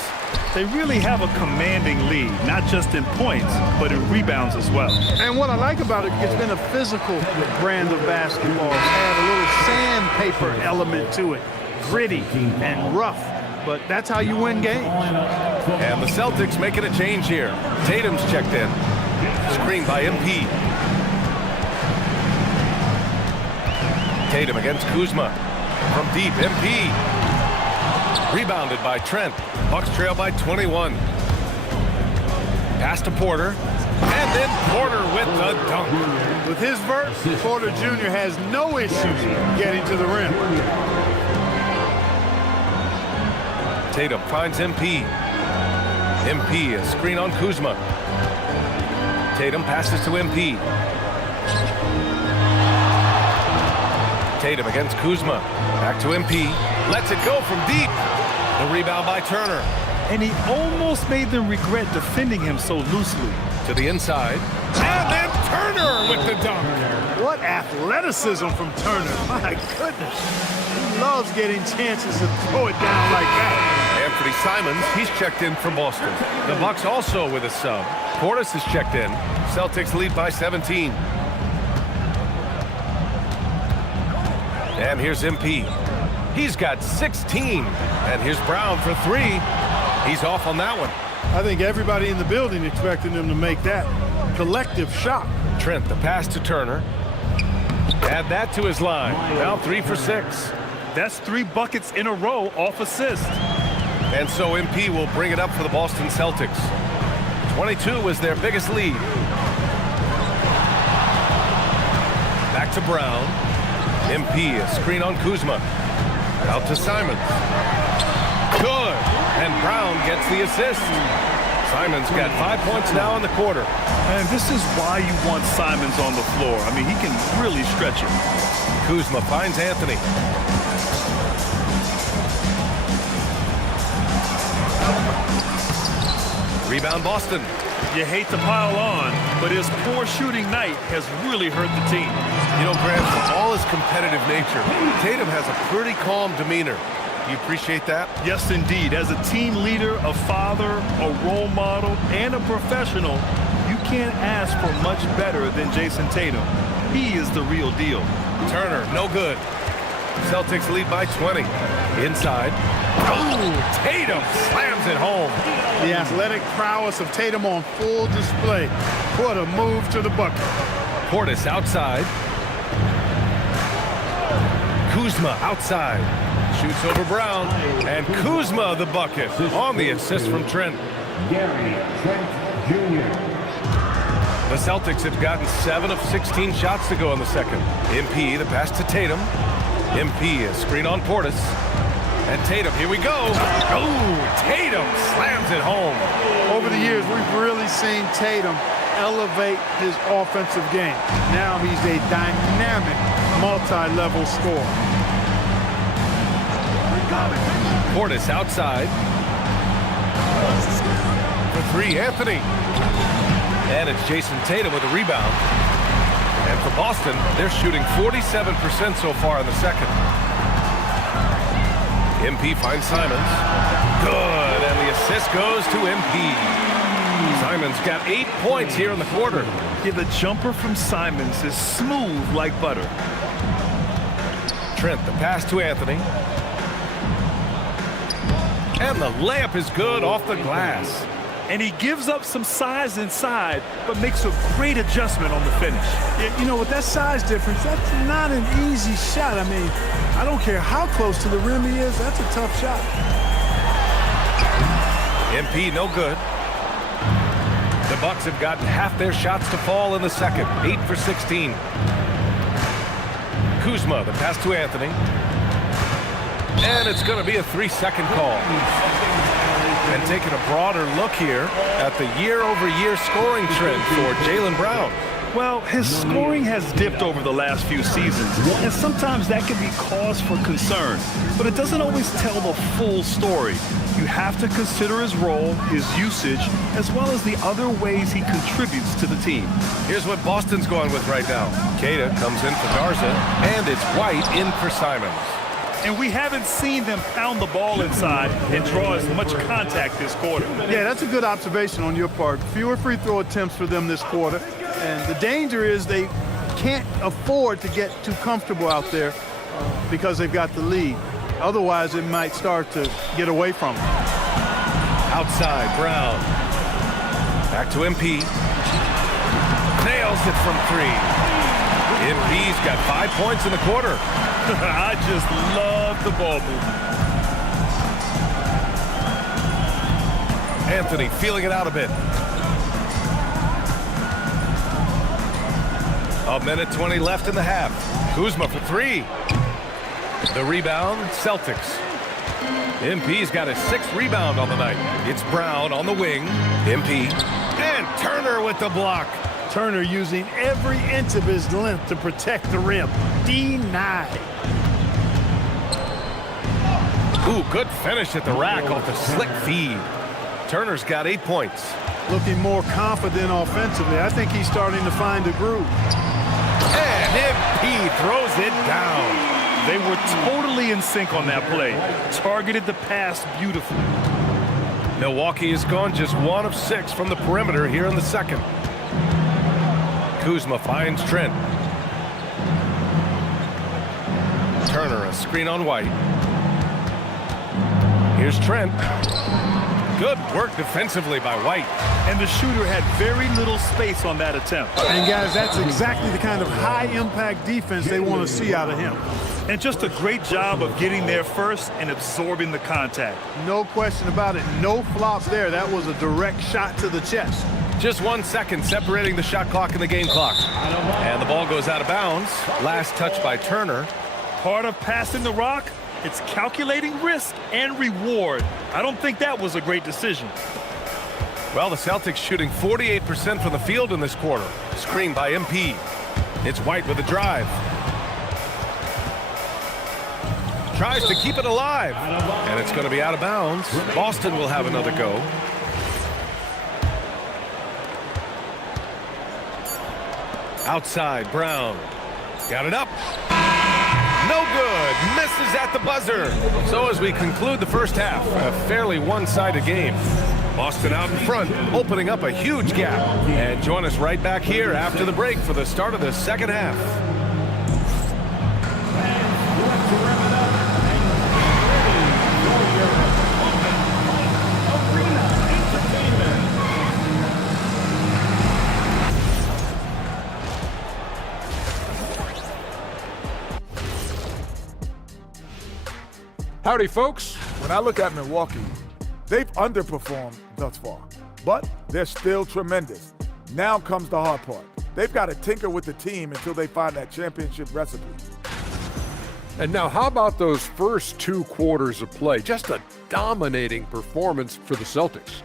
They really have a commanding lead, not just in points, but in rebounds as well. And what I like about it, it's been a physical brand of basketball. It's had a little sandpaper element to it. Gritty and rough, but that's how you win games. And the Celtics making a change here. Tatum's checked in. Screen by MP. Tatum against Kuzma. From deep, MP. Rebounded by Trent. Bucks trail by 21. Pass to Porter. And then Porter with the dunk. With his vert, Porter Jr. has no issues getting to the rim. Tatum finds MP. MP, a screen on Kuzma. Tatum passes to MP. Tatum against Kuzma. Back to MP. Lets it go from deep. The rebound by Turner. And he almost made them regret defending him so loosely. To the inside. And then Turner with the dunk. What athleticism from Turner. My goodness. He loves getting chances to throw it down like that. Anthony Simons, he's checked in for Boston. The Bucks also with a sub. Portis is checked in. Celtics lead by 17. And here's MP. He's got 16. And here's Brown for 3. He's off on that one. I think everybody in the building expecting him to make that collective shot. Trent, the pass to Turner. Add that to his line. Now 3 for 6. That's 3 buckets in a row off assist. And so MP will bring it up for the Boston Celtics. 22 was their biggest lead. Back to Brown. MP, a screen on Kuzma. Out to Simons. Good. And Brown gets the assist. Simons got 5 points now in the quarter. And this is why you want Simons on the floor. I mean, he can really stretch it. Kuzma finds Anthony. Rebound Boston. You hate to pile on, but his poor shooting night has really hurt the team. You know, Grant, for all his competitive nature, Tatum has a pretty calm demeanor. You appreciate that? Yes, indeed. As a team leader, a father, a role model, and a professional, you can't ask for much better than Jason Tatum. He is the real deal. Turner, no good. Celtics lead by 20. Inside. Oh, Tatum slams it home. The athletic prowess of Tatum on full display. What a move to the bucket. Portis outside. Kuzma outside. Shoots over Brown. And Kuzma the bucket on the assist from Trent. Gary Trent Jr. The Celtics have gotten 7 of 16 shots to go in the second. MP, the pass to Tatum. MP, a screen on Portis. And Tatum, here we go. Oh, Tatum slams it home. Over the years, we've really seen Tatum elevate his offensive game. Now he's a dynamic, multi-level scorer. Portis outside. For three, Anthony. And it's Jason Tatum with a rebound. And for Boston, they're shooting 47% so far in the second. MP finds Simons. Good, and the assist goes to MP. Simons got 8 points here in the quarter. Yeah, the jumper from Simons is smooth like butter. Trent, the pass to Anthony. And the layup is good off the glass. And he gives up some size inside, but makes a great adjustment on the finish. You know, with that size difference, that's not an easy shot. I mean, I don't care how close to the rim he is, that's a tough shot. MP no good. The Bucks have gotten half their shots to fall in the second. 8 for 16. Kuzma, the pass to Anthony. And it's going to be a 3-second call. And taking a broader look here at the year-over-year scoring trend for Jaylen Brown. Well, his scoring has dipped over the last few seasons, and sometimes that can be cause for concern. But it doesn't always tell the full story. You have to consider his role, his usage, as well as the other ways he contributes to the team. Here's what Boston's going with right now. Queta comes in for Garza, and it's White in for Simons. And we haven't seen them pound the ball inside and draw as much contact this quarter. Yeah, that's a good observation on your part. Fewer free throw attempts for them this quarter. And the danger is they can't afford to get too comfortable out there because they've got the lead. Otherwise, it might start to get away from them. Outside, Brown. Back to MP. Nails it from three. MP's got 5 points in the quarter. I just love the ball movement. Anthony feeling it out a bit. A minute 20 left in the half. Kuzma for three. The rebound, Celtics. MP's got his 6th rebound on the night. It's Brown on the wing. MP. And Turner with the block. Turner using every inch of his length to protect the rim. Denied. Ooh, good finish at the rack off the slick feed. Turner's got 8 points. Looking more confident offensively. I think he's starting to find a groove. And MP throws it down. They were totally in sync on that play. Targeted the pass beautifully. Milwaukee has gone just 1 of 6 from the perimeter here in the second. Kuzma finds Trent. Turner, a screen on White. Here's Trent. Good work defensively by White. And the shooter had very little space on that attempt. And guys, that's exactly the kind of high-impact defense they want to see out of him. And just a great job of getting there first and absorbing the contact. No question about it. No flops there. That was a direct shot to the chest. Just 1 second separating the shot clock and the game clock. And the ball goes out of bounds. Last touch by Turner. Part of passing the rock, it's calculating risk and reward. I don't think that was a great decision. Well, the Celtics shooting 48% from the field in this quarter. Screened by MP. It's White with a drive. Tries to keep it alive. And it's going to be out of bounds. Boston will have another go. Outside, Brown. Got it up. No good. Misses at the buzzer. So as we conclude the first half, a fairly one-sided game. Boston out in front, opening up a huge gap. And join us right back here after the break for the start of the second half. Howdy, folks. When I look at Milwaukee, they've underperformed thus far, but they're still tremendous. Now comes the hard part. They've got to tinker with the team until they find that championship recipe. And now, how about those first 2 quarters of play? Just a dominating performance for the Celtics.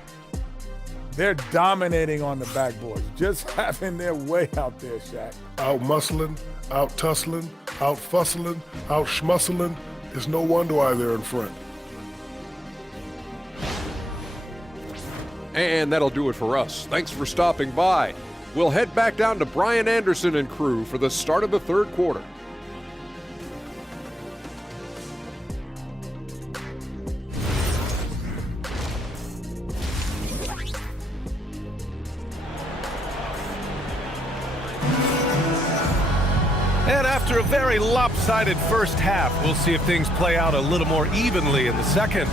They're dominating on the backboards, just having their way out there, Shaq. Out muscling, out tussling, out fussling, out schmussling. It's no wonder why they're in front. And that'll do it for us. Thanks for stopping by. We'll head back down to Brian Anderson and crew for the start of the third quarter. And after a very lopsided first half, we'll see if things play out a little more evenly in the second.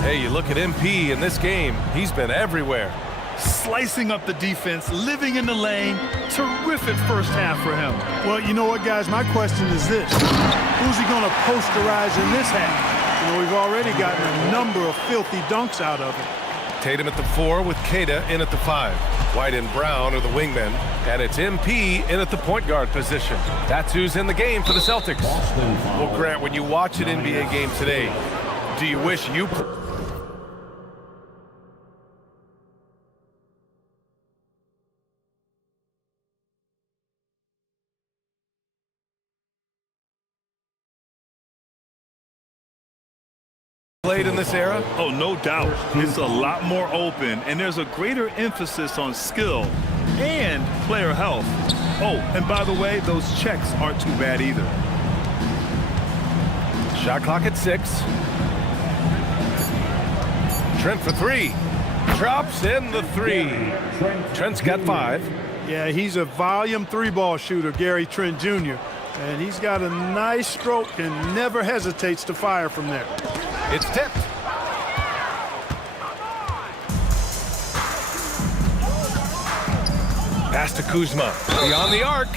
Hey, you look at MP in this game, he's been everywhere. Slicing up the defense, living in the lane. Terrific first half for him. Well, you know what, guys? My question is this. Who's he going to posterize in this half? You know, we've already gotten a number of filthy dunks out of him. Tatum at the 4 with Queta in at the 5. White and Brown are the wingmen, and it's MP in at the point guard position. That's who's in the game for the Celtics. Well, Grant, when you watch an NBA game today, do you wish you... played in this era? Oh, no doubt. It's a lot more open, and there's a greater emphasis on skill and player health. Oh, and by the way, those checks aren't too bad either. Shot clock at 6. Trent for 3. Drops in the 3. Trent's got 5. Yeah, he's a volume 3-ball shooter, Gary Trent Jr., and he's got a nice stroke and never hesitates to fire from there. It's tipped. Pass to Kuzma. Beyond the arc.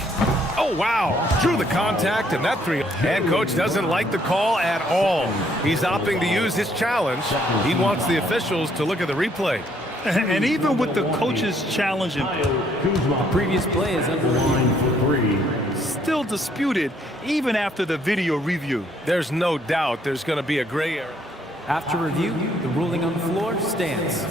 Oh, wow. Drew the contact, and that 3. And coach doesn't like the call at all. He's opting to use his challenge. He wants the officials to look at the replay. And even with the coach's challenge in The previous play is underway. still disputed even after the video review. There's no doubt there's going to be a gray area. After review, the ruling on the floor stands.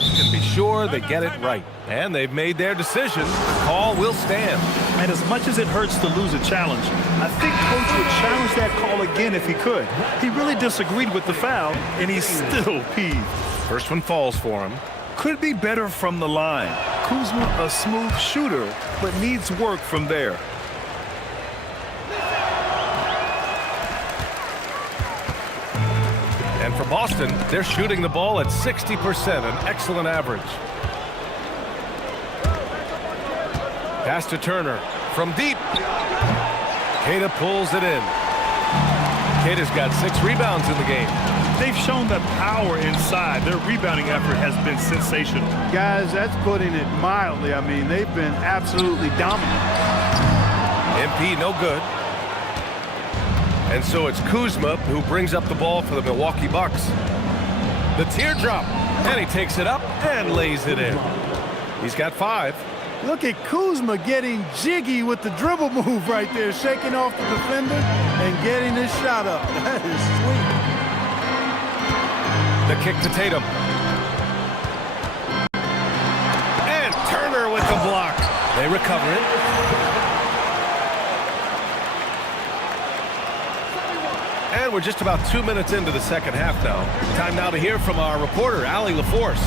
You can be sure they get it right. And they've made their decision. The call will stand. And as much as it hurts to lose a challenge, I think coach would challenge that call again if he could. He really disagreed with the foul, and he's still peeved. First one falls for him. Could be better from the line. Kuzma, a smooth shooter, but needs work from there. And for Boston, they're shooting the ball at 60%, an excellent average. Pass to Turner from deep. Queta pulls it in. Queta's got 6 rebounds in the game. They've shown that power inside. Their rebounding effort has been sensational. Guys, that's putting it mildly. I mean, they've been absolutely dominant. MP no good. And so it's Kuzma who brings up the ball for the Milwaukee Bucks. The teardrop, and he takes it up and lays it in. He's got 5. Look at Kuzma getting jiggy with the dribble move right there, shaking off the defender and getting his shot up. That is sweet. The kick to Tatum. And Turner with the block. They recover it. And we're just about 2 minutes into the second half now. Time now to hear from our reporter, Allie LaForce.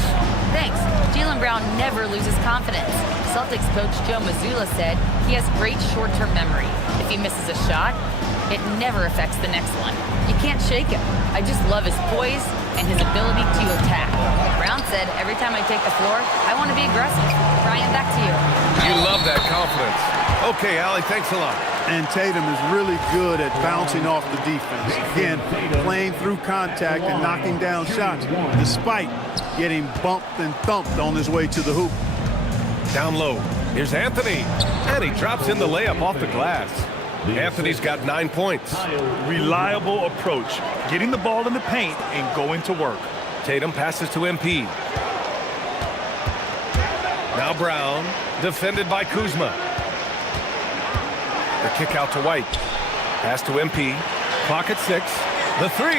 Thanks. Jaylen Brown never loses confidence. Celtics coach Joe Mazzulla said he has great short-term memory. If he misses a shot, it never affects the next one. You can't shake him. I just love his poise and his ability to attack. Brown said, every time I take the floor, I want to be aggressive. Brian, back to you. You love that confidence. Okay, Allie, thanks a lot. And Tatum is really good at bouncing off the defense. Again, playing through contact and knocking down shots, despite getting bumped and thumped on his way to the hoop. Down low. Here's Anthony. And he drops in the layup off the glass. Anthony's got 9 points. Reliable approach, getting the ball in the paint and going to work. Tatum passes to MP. Now Brown, defended by Kuzma. The kick out to White. Pass to MP. Clock at 6. The 3.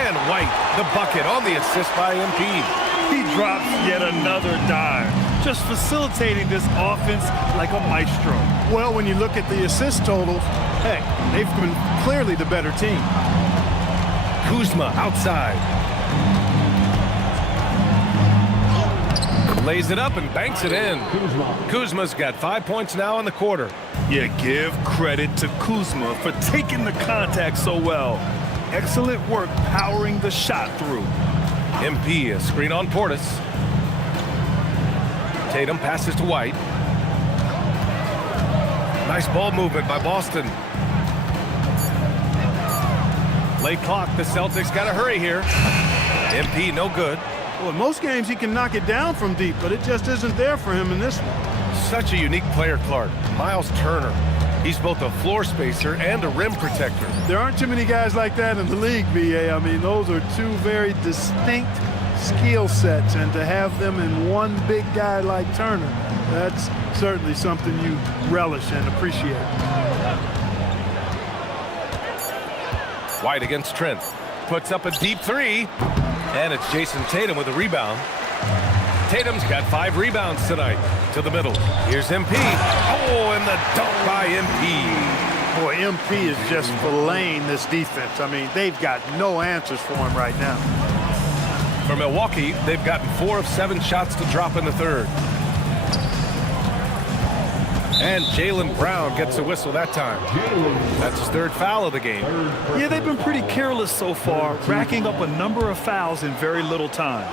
And White, the bucket on the assist by MP. He drops yet another dime, just facilitating this offense like a maestro. Well, when you look at the assist totals, heck, they've been clearly the better team. Kuzma outside. Lays it up and banks it in. Kuzma's got 5 points now in the quarter. Yeah, give credit to Kuzma for taking the contact so well. Excellent work powering the shot through. MP, a screen on Portis. Tatum passes to White. Nice ball movement by Boston. Late clock, the Celtics got to hurry here. MP, no good. Well, in most games he can knock it down from deep, but it just isn't there for him in this one. Such a unique player, Clark. Miles Turner. He's both a floor spacer and a rim protector. There aren't too many guys like that in the league, BA. I mean, those are two very distinct skill sets, and to have them in one big guy like Turner, that's certainly something you relish and appreciate. White against Trent. Puts up a deep 3. And it's Jason Tatum with a rebound. Tatum's got 5 rebounds tonight. To the middle. Here's MP. Oh, and the dunk by MP. Boy, MP is just filleting this defense. I mean, they've got no answers for him right now. For Milwaukee, they've gotten 4 of 7 shots to drop in the third. And Jaylen Brown gets a whistle that time. That's his 3rd foul of the game. Yeah, they've been pretty careless so far, racking up a number of fouls in very little time.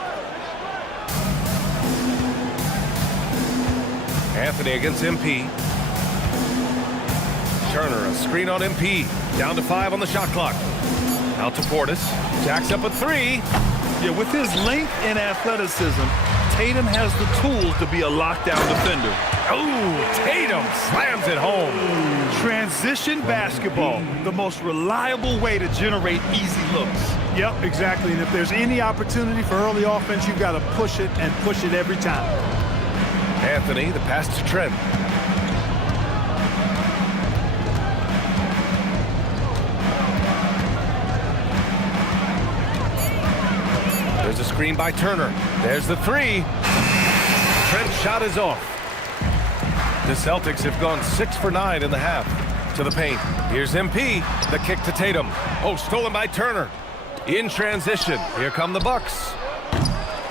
Anthony against MP. Turner, a screen on MP. Down to 5 on the shot clock. Out to Portis. Jacks up a 3. Yeah, with his length and athleticism, Tatum has the tools to be a lockdown defender. Oh, Tatum slams it home. Transition basketball, the most reliable way to generate easy looks. Yep, exactly. And if there's any opportunity for early offense, you've got to push it and push it every time. Anthony, the pass to Trent. There's a screen by Turner. There's the 3. Trent's shot is off. The Celtics have gone 6 for 9 in the half. To the paint. Here's MP. The kick to Tatum. Oh, stolen by Turner. In transition. Here come the Bucks.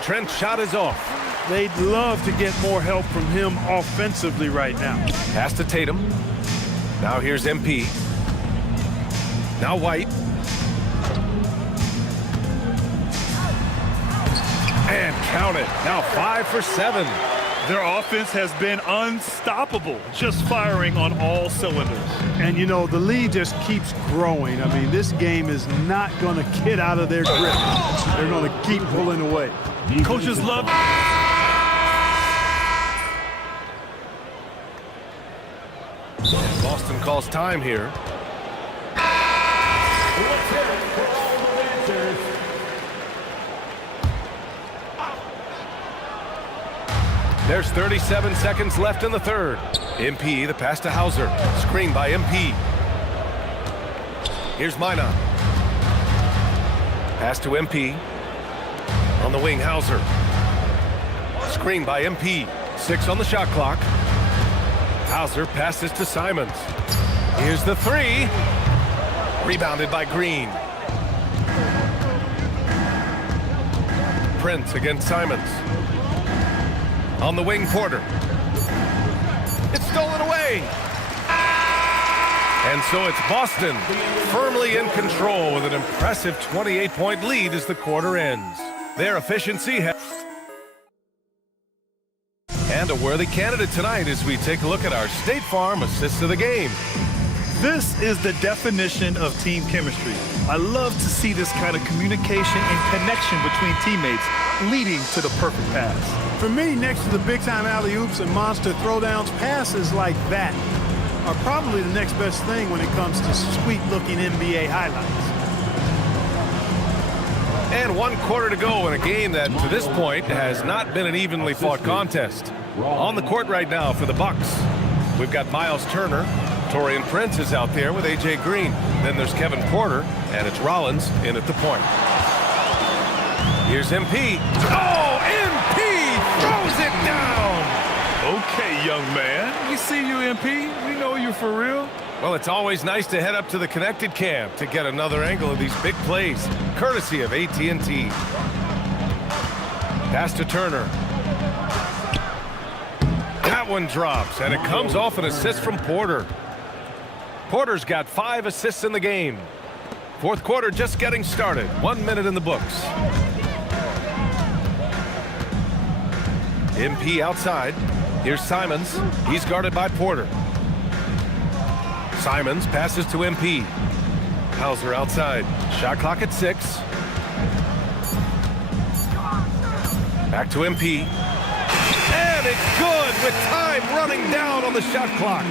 Trent's shot is off. They'd love to get more help from him offensively right now. Pass to Tatum. Now here's MP. Now White. And count it. Now 5 for 7. Their offense has been unstoppable, just firing on all cylinders. And, you know, the lead just keeps growing. I mean, this game is not going to get out of their grip. They're going to keep pulling away. Coaches love... Boston calls time here. There's 37 seconds left in the third. MP, the pass to Hauser. Screen by MP. Here's Minot. Pass to MP. On the wing, Hauser. Screen by MP. 6 on the shot clock. Hauser passes to Simons. Here's the 3. Rebounded by Green. Prince against Simons. On the wing, Porter. It's stolen away. And so it's Boston firmly in control with an impressive 28-point lead as the quarter ends. Their efficiency and a worthy candidate tonight as we take a look at our State Farm assists of the game. This is the definition of team chemistry. I love to see this kind of communication and connection between teammates leading to the perfect pass. For me, next to the big-time alley-oops and monster throwdowns, passes like that are probably the next best thing when it comes to sweet-looking NBA highlights. And 1 quarter to go in a game that, to this point, has not been an evenly fought contest. On the court right now for the Bucks, we've got Miles Turner. Taurean Prince is out there with A.J. Green. Then there's Kevin Porter, and it's Rollins in at the point. Here's MP. Oh, MP throws it down! Okay, young man. We see you, MP. We know you for real. Well, it's always nice to head up to the connected cam to get another angle of these big plays, courtesy of AT&T. Pass to Turner. That one drops, and it comes off an assist from Porter. Porter's got 5 assists in the game. Fourth quarter just getting started. 1 minute in the books. MP outside. Here's Simons. He's guarded by Porter. Simons passes to MP. Hauser outside. Shot clock at 6. Back to MP. And it's good with time running down on the shot clock.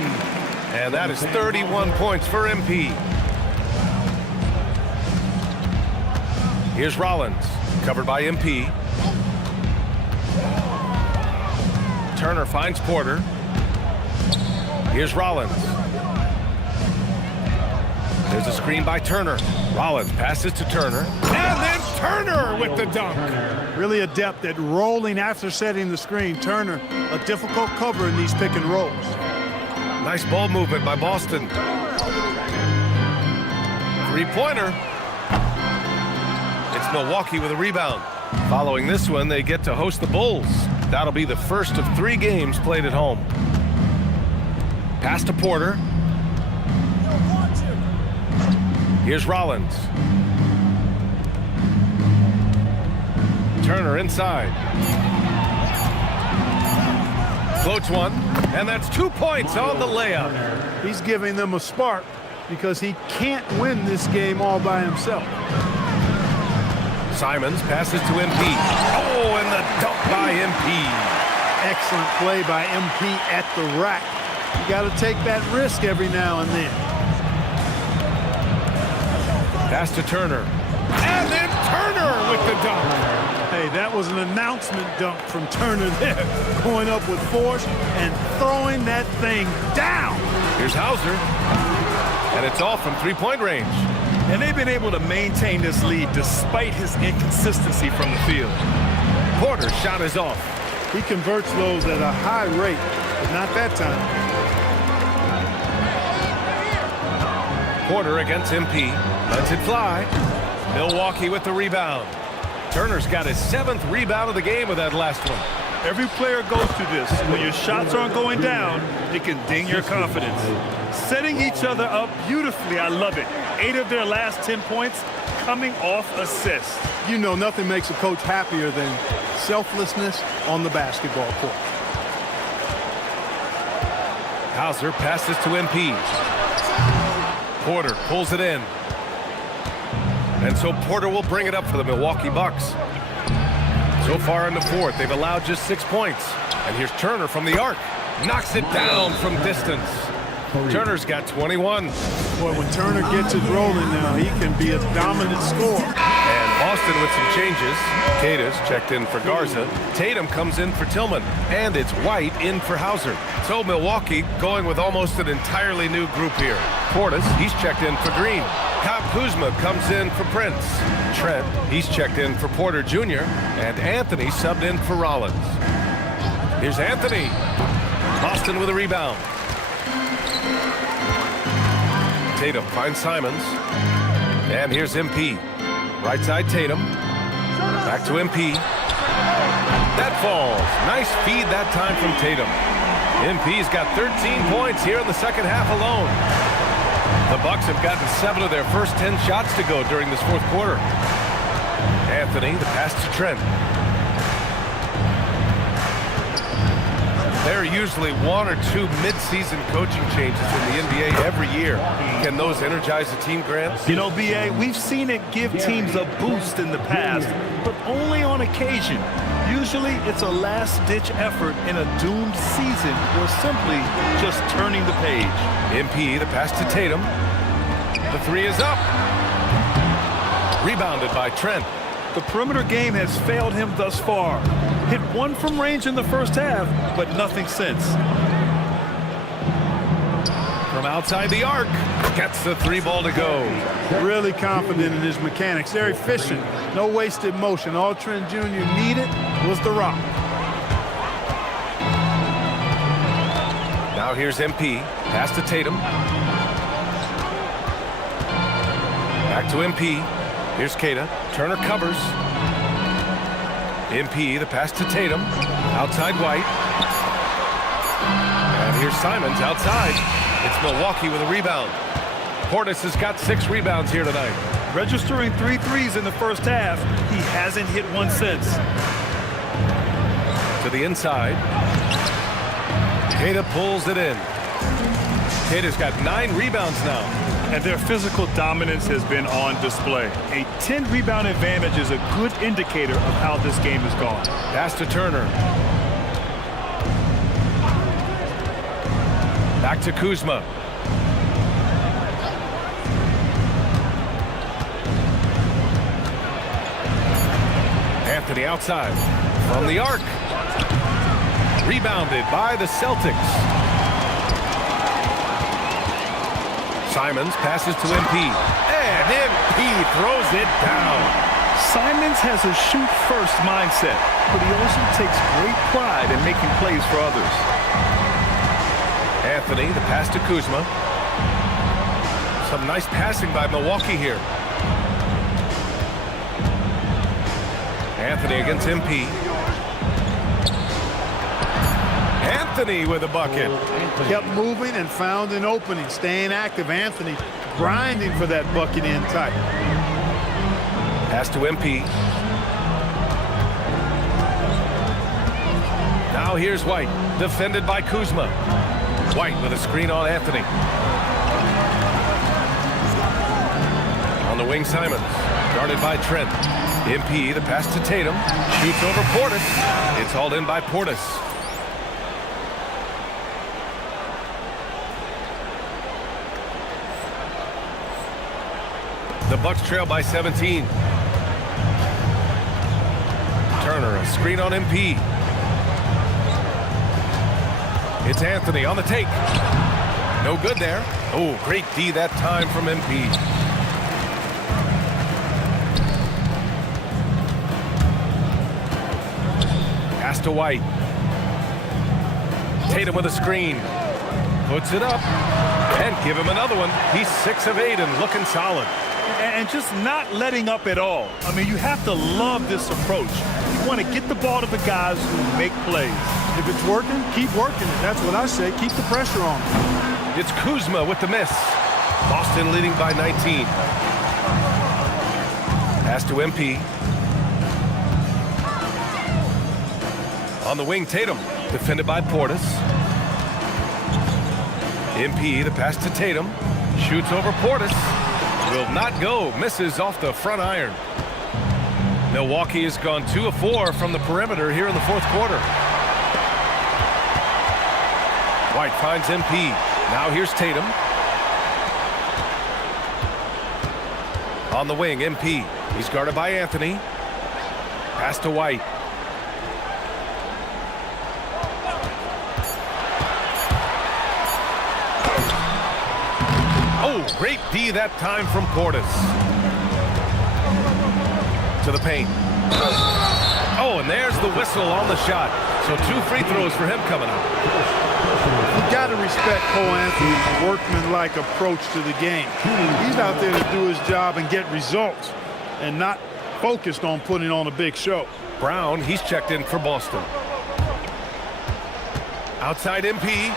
And that is 31 points for MP. Here's Rollins, covered by MP. Turner finds Porter. Here's Rollins. There's a screen by Turner. Rollins passes to Turner. And then Turner with the dunk. Really adept at rolling after setting the screen. Turner, a difficult cover in these pick and rolls. Nice ball movement by Boston. Three-pointer. It's Milwaukee with a rebound. Following this one, they get to host the Bulls. That'll be the first of 3 games played at home. Pass to Porter. Here's Rollins. Turner inside. Floats one, and that's 2 points on the layup. He's giving them a spark because he can't win this game all by himself. Simons passes to MP. Oh, and the dunk by MP. Excellent play by MP at the rack. You got to take that risk every now and then. Pass to Turner. And then Turner with the dunk. Hey, that was an announcement dunk from Turner there. Going up with force and throwing that thing down. Here's Hauser. And it's off from 3-point range. And they've been able to maintain this lead despite his inconsistency from the field. Porter's shot is off. He converts those at a high rate, but not that time. Porter against MP. Lets it fly. Milwaukee with the rebound. Turner's got his 7th rebound of the game with that last one. Every player goes through this. When your shots aren't going down, it can ding your confidence. Setting each other up beautifully, I love it. 8 of their last 10 points coming off assists. You know, nothing makes a coach happier than selflessness on the basketball court. Hauser passes to MP. Porter pulls it in. And so Porter will bring it up for the Milwaukee Bucks. So far in the fourth, they've allowed just 6 points. And here's Turner from the arc. Knocks it down from distance. Turner's got 21. Boy, when Turner gets it rolling now, he can be a dominant scorer. And Boston with some changes. Cadiz checked in for Garza. Tatum comes in for Tillman. And it's White in for Hauser. So Milwaukee going with almost an entirely new group here. Portis, he's checked in for Green. Kyle Kuzma comes in for Prince. Trent, he's checked in for Porter Jr. And Anthony subbed in for Rollins. Here's Anthony. Boston with a rebound. Tatum finds Simons. And here's MP. Right side Tatum. Back to MP. That falls. Nice feed that time from Tatum. MP's got 13 points here in the second half alone. The Bucks have gotten 7 of their first 10 shots to go during this fourth quarter. Anthony, the pass to Trent. There are usually 1 or 2 mid-season coaching changes in the NBA every year. Can those energize the team, Grant? You know, B.A., we've seen it give teams a boost in the past, but only on occasion. Usually it's a last-ditch effort in a doomed season or simply just turning the page. MP, the pass to Tatum. The 3 is up. Rebounded by Trent. The perimeter game has failed him thus far. Hit 1 from range in the first half, but nothing since. From outside the arc, gets the 3 ball to go. Really confident in his mechanics. They're efficient. No wasted motion. All Trent Jr. needed was the rock. Now here's MP. Pass to Tatum. Back to MP. Here's Keita. Turner covers. MP, the pass to Tatum. Outside White. And here's Simons outside. It's Milwaukee with a rebound. Portis has got 6 rebounds here tonight. Registering 3 threes in the first half, he hasn't hit one since. To the inside. Keita pulls it in. Keita's got 9 rebounds now. And their physical dominance has been on display. A 10-rebound advantage is a good indicator of how this game has gone. Pass to Turner. Back to Kuzma. Anthony outside. From the arc. Rebounded by the Celtics. Simons passes to MP. And MP throws it down. Simons has a shoot-first mindset, but he also takes great pride in making plays for others. Anthony, the pass to Kuzma. Some nice passing by Milwaukee here. Anthony against MP. Anthony with a bucket. Kept moving and found an opening. Staying active. Anthony grinding for that bucket in tight. Pass to MP. Now here's White. Defended by Kuzma. White with a screen on Anthony. On the wing, Simons. Guarded by Trent. MP, the pass to Tatum. Shoots over Portis. It's hauled in by Portis. The Bucks trail by 17. Turner, a screen on MP. It's Anthony on the take. No good there. Oh, great D that time from MP. Pass to White. Tatum with a screen. Puts it up. And give him another one. He's 6 of 8 and looking solid. And just not letting up at all. I mean, you have to love this approach. You want to get the ball to the guys who make plays. If it's working, keep working it. That's what I say. Keep the pressure on. It's Kuzma with the miss. Boston leading by 19. Pass to MP. On the wing, Tatum. Defended by Portis. MP, the pass to Tatum. Shoots over Portis. Will not go. Misses off the front iron. Milwaukee has gone 2 of 4 from the perimeter here in the fourth quarter. White finds MP. Now here's Tatum. On the wing, MP. He's guarded by Anthony. Pass to White. Oh, great D that time from Portis. To the paint. Oh, and there's the whistle on the shot. So 2 free throws for him coming up. You got to respect Cole Anthony's workmanlike approach to the game. He's out there to do his job and get results and not focused on putting on a big show. Brown, he's checked in for Boston. Outside MP.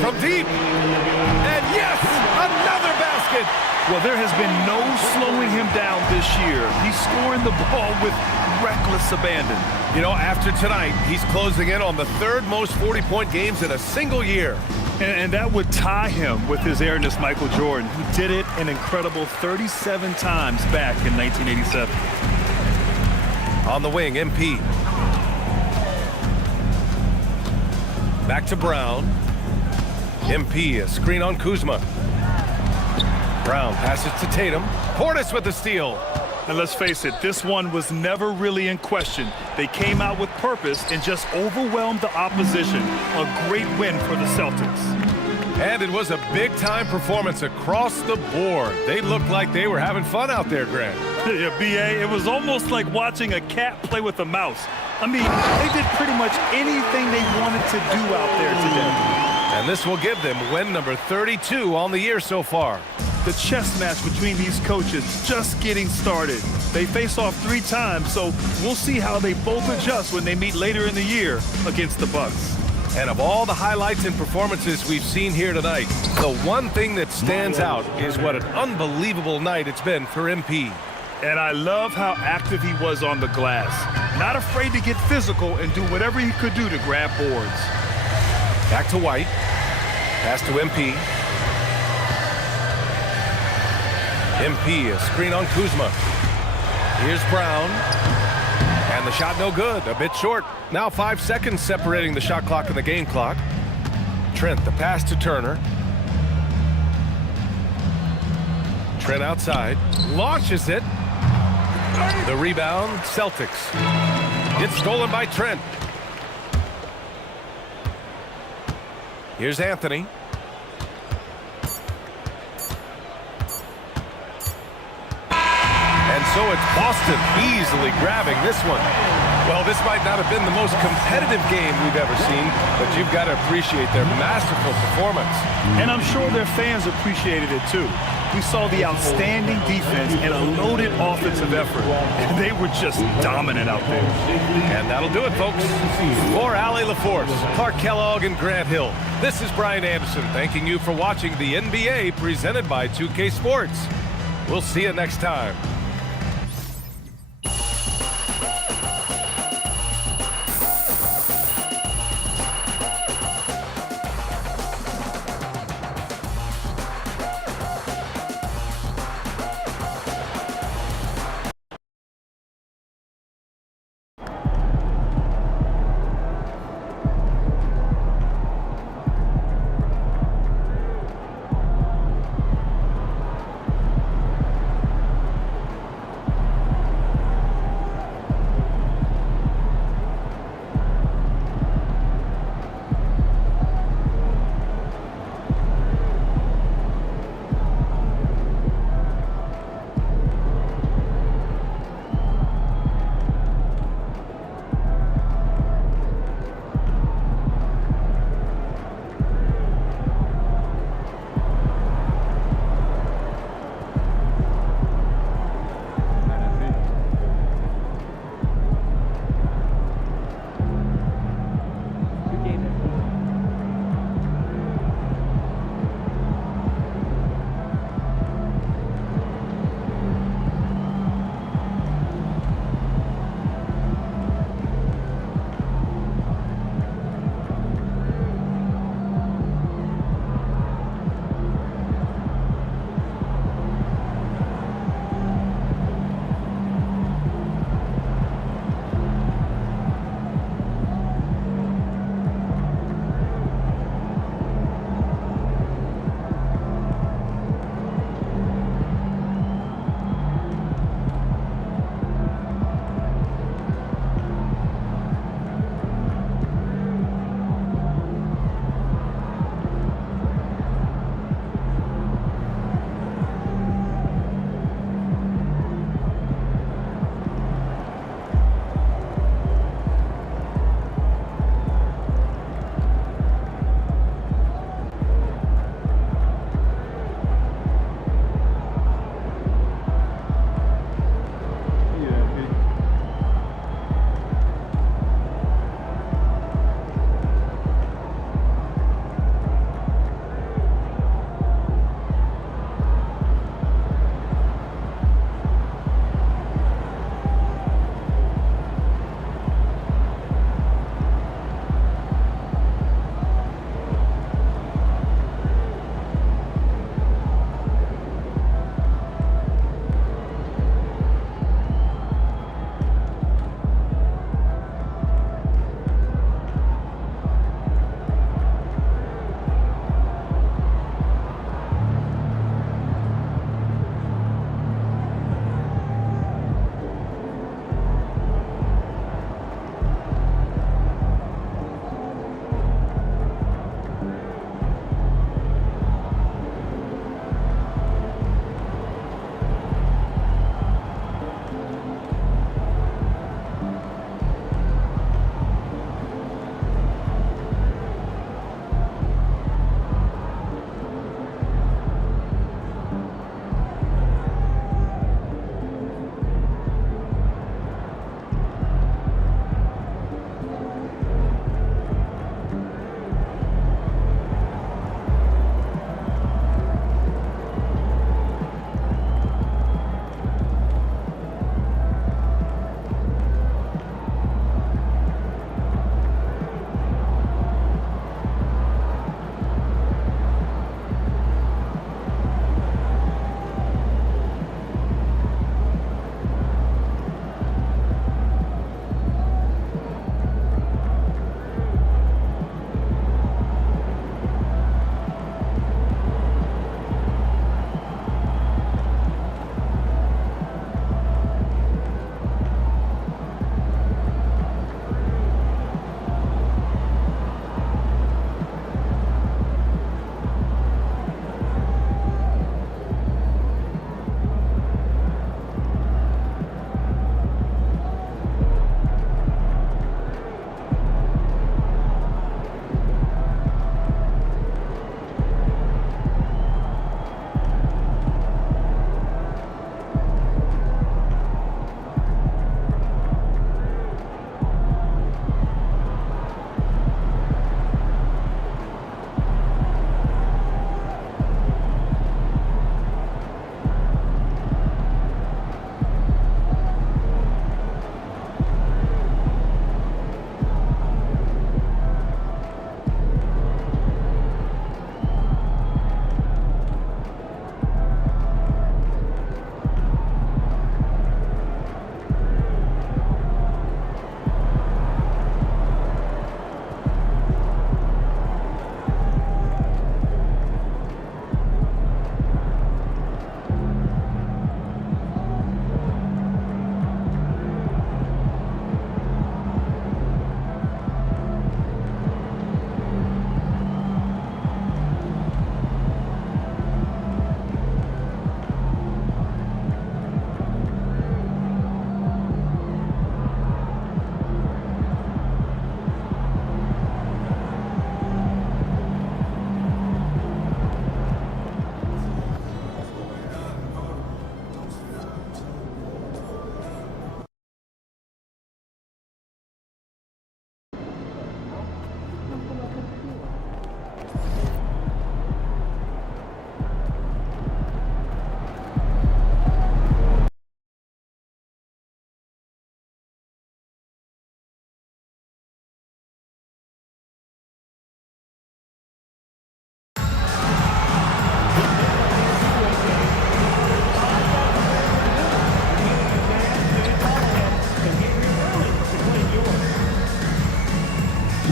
From deep. And yes, another basket. Well, there has been no slowing him down this year. He's scoring the ball with reckless abandon. You know, after tonight, he's closing in on the third most 40-point games in a single year. And that would tie him with his airness, Michael Jordan, who did it an incredible 37 times back in 1987. On the wing, MP. Back to Brown. MP, a screen on Kuzma. Brown passes to Tatum. Portis with the steal. And let's face it, this one was never really in question. They came out with purpose and just overwhelmed the opposition. A great win for the Celtics. And it was a big-time performance across the board. They looked like they were having fun out there, Grant. Yeah, B.A., it was almost like watching a cat play with a mouse. I mean, they did pretty much anything they wanted to do out there today. And this will give them win number 32 on the year so far. The chess match between these coaches just getting started. They face off 3 times, so we'll see how they both adjust when they meet later in the year against the Bucks. And of all the highlights and performances we've seen here tonight, the one thing that stands out is what an unbelievable night it's been for MP. And I love how active he was on the glass. Not afraid to get physical and do whatever he could do to grab boards. Back to White. Pass to MP. MP, a screen on Kuzma. Here's Brown. And the shot no good, a bit short. Now 5 seconds separating the shot clock and the game clock. Trent, the pass to Turner. Trent outside, launches it. The rebound, Celtics. It's stolen by Trent. Here's Anthony. And so it's Boston easily grabbing this one. Well, this might not have been the most competitive game we've ever seen, but you've got to appreciate their masterful performance. And I'm sure their fans appreciated it too. We saw the outstanding defense and a loaded offensive effort, and they were just dominant out there. And that'll do it, folks. For Allie LaForce, Clark Kellogg, and Grant Hill, this is Brian Anderson thanking you for watching the NBA presented by 2K Sports. We'll see you next time.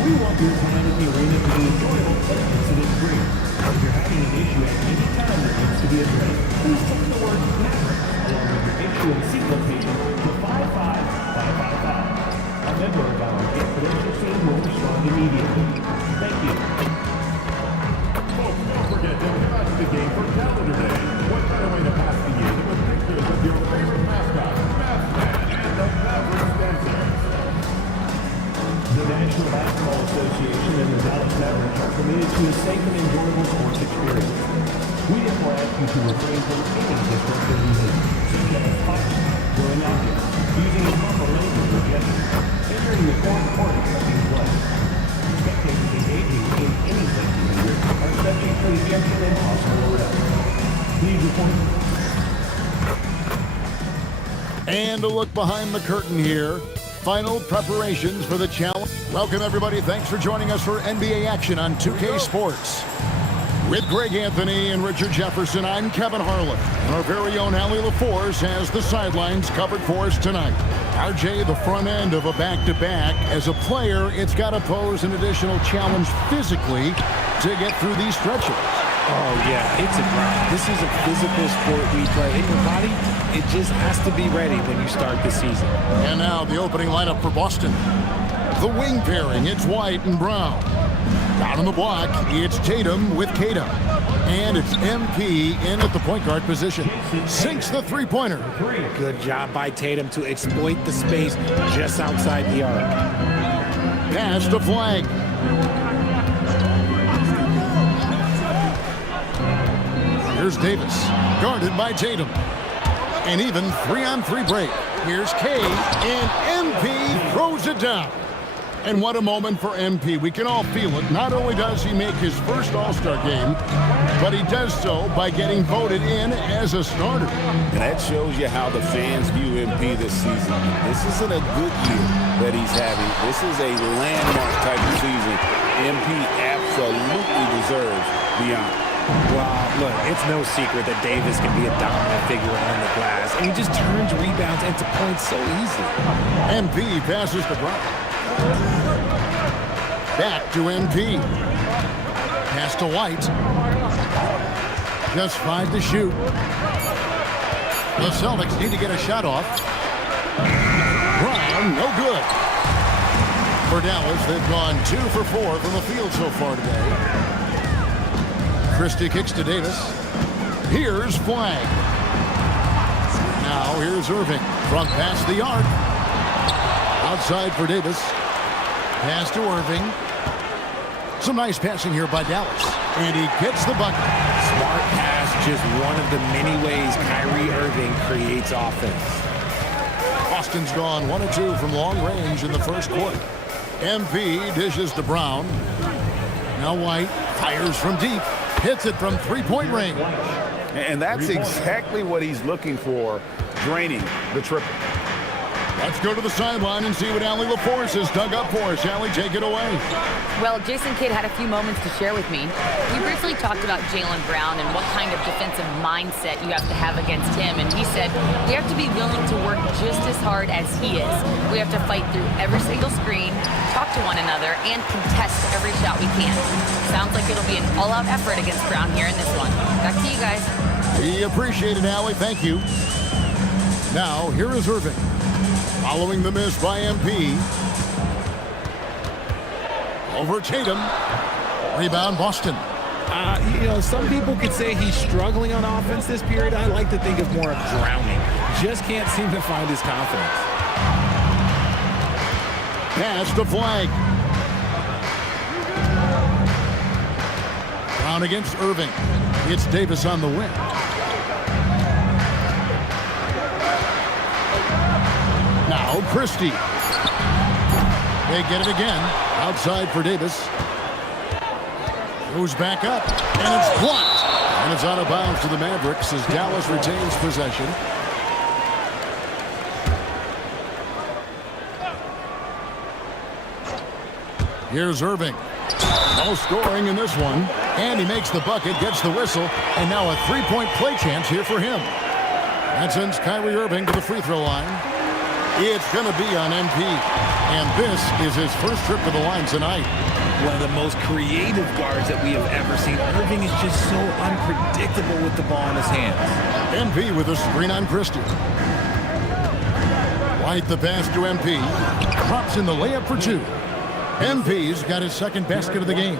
We want your time at the arena to be enjoyable and incident-free. If you're having an issue at any time that needs to be addressed, please text the word Maverick along with your issue and seat location to 55555. A member of our guest relations team will respond immediately. Thank you. Folks, don't forget to watch the game for Calendar Day. What better way to pass the year than with pictures of your favorite mascot, Maskman, and the Maverick dancers? The National Basketball Association and the Dallas Mavericks are committed to a safe and enjoyable sports experience. We therefore ask you to refrain from any disruptive behavior, such as fighting, throwing objects, using improper language or gestures, entering the court being played. Spectators engaging in any such behavior are subject to ejection and possible arrest. Please report. And a look behind the curtain here. Final preparations for the challenge. Welcome, everybody. Thanks for joining us for NBA action on 2K Sports. With Greg Anthony and Richard Jefferson, I'm Kevin Harlan. And our very own Allie LaForce has the sidelines covered for us tonight. RJ, the front end of a back-to-back. As a player, it's got to pose an additional challenge physically to get through these stretches. Oh, yeah, it's a grind. This is a physical sport we play. In your body, it just has to be ready when you start the season. And now the opening lineup for Boston. The wing pairing, it's White and Brown. Down on the block, it's Tatum with Kata. And it's MP in at the point guard position. Sinks the three-pointer. Good job by Tatum to exploit the space just outside the arc. Pass to Flag. Here's Davis, guarded by Tatum. And even 3-on-3 break. Here's K, and MP throws it down. And what a moment for MP. We can all feel it. Not only does he make his first All-Star game, but he does so by getting voted in as a starter. And that shows you how the fans view MP this season. This isn't a good year that he's having. This is a landmark type of season. MP absolutely deserves the honor. Wow, look, it's no secret that Davis can be a dominant figure on the glass, and he just turns rebounds into points so easily. MP passes to Brown. Back to MP. Pass to White. Just 5 to shoot. The Celtics need to get a shot off. Brown, no good. For Dallas, they've gone 2 for 4 from the field so far today. Christie kicks to Davis. Here's Flag. Now here's Irving. Front past the arc. Outside for Davis. Pass to Irving. Some nice passing here by Dallas. And he gets the bucket. Smart pass, just one of the many ways Kyrie Irving creates offense. Boston's gone 1 of 2 from long range in the first quarter. MP dishes to Brown. Now White fires from deep. Hits it from three-point range. And that's exactly what he's looking for, draining the triple. Let's go to the sideline and see what Allie LaForce has dug up for us. Allie, take it away. Well, Jason Kidd had a few moments to share with me. We briefly talked about Jaylen Brown and what kind of defensive mindset you have to have against him. And he said, we have to be willing to work just as hard as he is. We have to fight through every single screen, talk to one another, and contest every shot we can. Sounds like it'll be an all-out effort against Brown here in this one. Back to you guys. We appreciate it, Allie. Thank you. Now, here is Irving. Following the miss by MP. Over Tatum. Rebound, Boston. You know, some people could say he's struggling on offense this period. I like to think of more of drowning. Just can't seem to find his confidence. Pass to Flag. Brown against Irving. It's Davis on the wing. Now Christie. They get it again. Outside for Davis. Goes back up. And it's blocked. And it's out of bounds to the Mavericks as Dallas retains possession. Here's Irving. No scoring in this one. And he makes the bucket, gets the whistle, and now a three-point play chance here for him. That sends Kyrie Irving to the free throw line. It's going to be on MP. And this is his first trip to the line tonight. One of the most creative guards that we have ever seen. Irving is just so unpredictable with the ball in his hands. MP with a screen on Christie. White the pass to MP. Drops in the layup for two. MP's got his second basket of the game.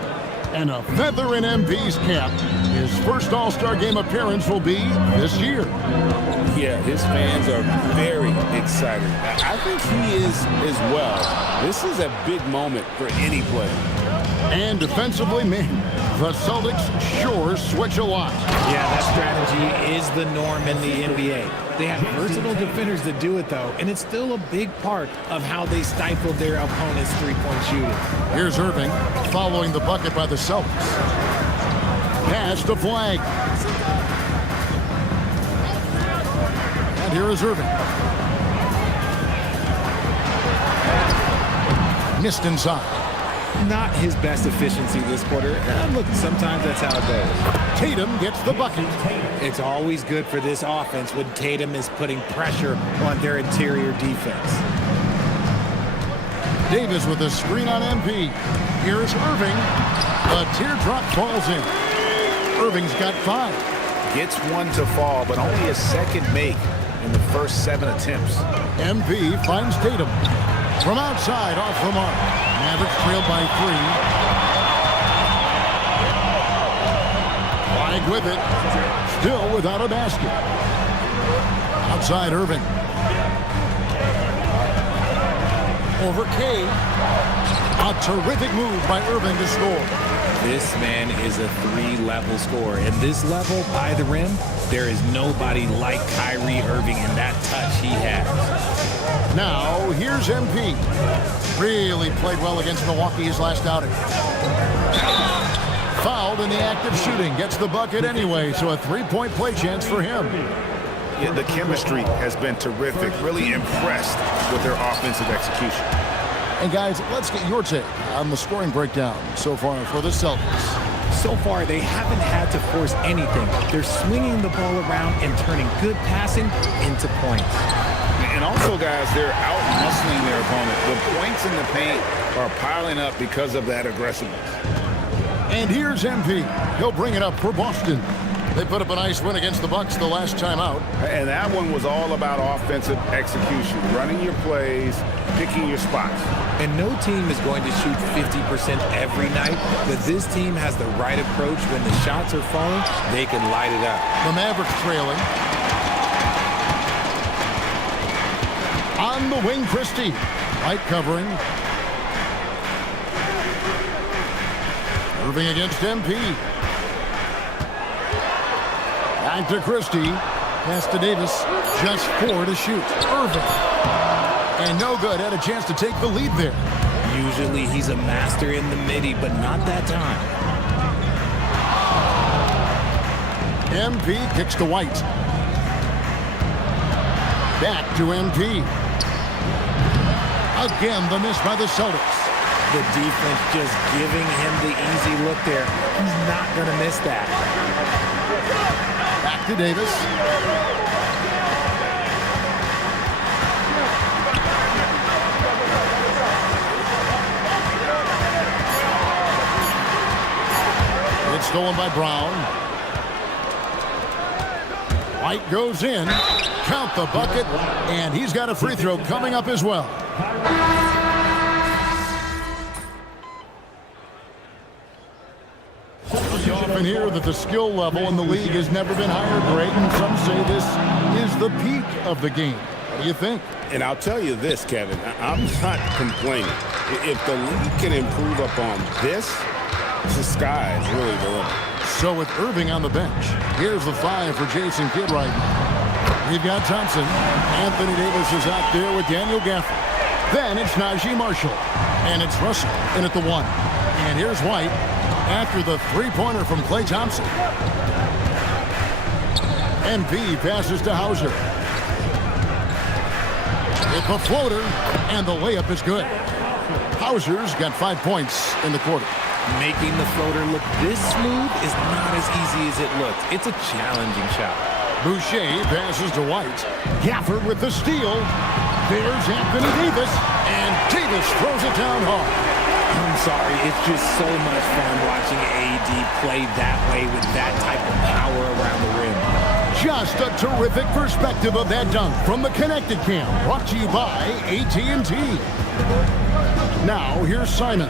And a feather in MP's cap. His first All-Star game appearance will be this year. Yeah, his fans are very excited. I think he is as well. This is a big moment for any player. And defensively, man, the Celtics sure switch a lot. Yeah, that strategy is the norm in the NBA. They have versatile defenders that do it, though, and it's still a big part of how they stifle their opponent's three-point shooting. Here's Irving following the bucket by the Celtics. Pass to Flag. And here is Irving. Missed inside. Not his best efficiency this quarter. Look, sometimes that's how it goes. Tatum gets the bucket. It's always good for this offense when Tatum is putting pressure on their interior defense. Davis with a screen on MP. Here's Irving. The teardrop falls in. Irving's got 5. Gets one to fall, but only a second make in the first 7 attempts. MP finds Tatum. From outside, off the mark. Mavericks trailed by 3. Flag with it. Still without a basket. Outside, Irving. Over K. A terrific move by Irving to score. This man is a 3-level scorer. And this level, by the rim, there is nobody like Kyrie Irving in that touch he has. Now, here's MP. Really played well against Milwaukee his last outing. Fouled in the act of shooting. Gets the bucket anyway, so a 3-point play chance for him. Yeah, the chemistry has been terrific. Really impressed with their offensive execution. And guys, let's get your take on the scoring breakdown so far for the Celtics. So far, they haven't had to force anything. They're swinging the ball around and turning good passing into points. And also, guys, they're out-muscling their opponent. The points in the paint are piling up because of that aggressiveness. And here's MP. He'll bring it up for Boston. They put up a nice win against the Bucks the last time out. And that one was all about offensive execution, running your plays, picking your spots. And no team is going to shoot 50% every night, but this team has the right approach. When the shots are falling, they can light it up. The Mavericks trailing. On the wing, Christie. Light covering. Irving against MP. Back to Christie. Pass to Davis. Just 4 to shoot. Irving. And no good. Had a chance to take the lead there. Usually he's a master in the midi, but not that time. MP kicks to White. Back to MP. Again, the miss by the Celtics. The defense just giving him the easy look there. He's not going to miss that. Back to Davis. It's stolen by Brown. White goes in. Count the bucket. And he's got a free throw coming up as well. You often hear that the skill level in the league has never been higher, Greg, and some say this is the peak of the game. What do you think? And I'll tell you this, Kevin, I'm not complaining. If the league can improve upon this, the sky is really the limit. So with Irving on the bench, here's the 5 for Jason Kidd right now. We've got Thompson. Anthony Davis is out there with Daniel Gafford. Then it's Najee Marshall. And it's Russell in at the 1. And here's White after the 3-pointer from Klay Thompson. MP passes to Hauser. It's a floater, and the layup is good. Hauser's got 5 points in the quarter. Making the floater look this smooth is not as easy as it looks. It's a challenging shot. Boucher passes to White. Gafford with the steal. There's Anthony Davis. And Davis throws it down hard. I'm sorry, it's just so much fun watching AD play that way with that type of power around the rim. Just a terrific perspective of that dunk from the Connected Cam, brought to you by AT&T. Now, here's Simon.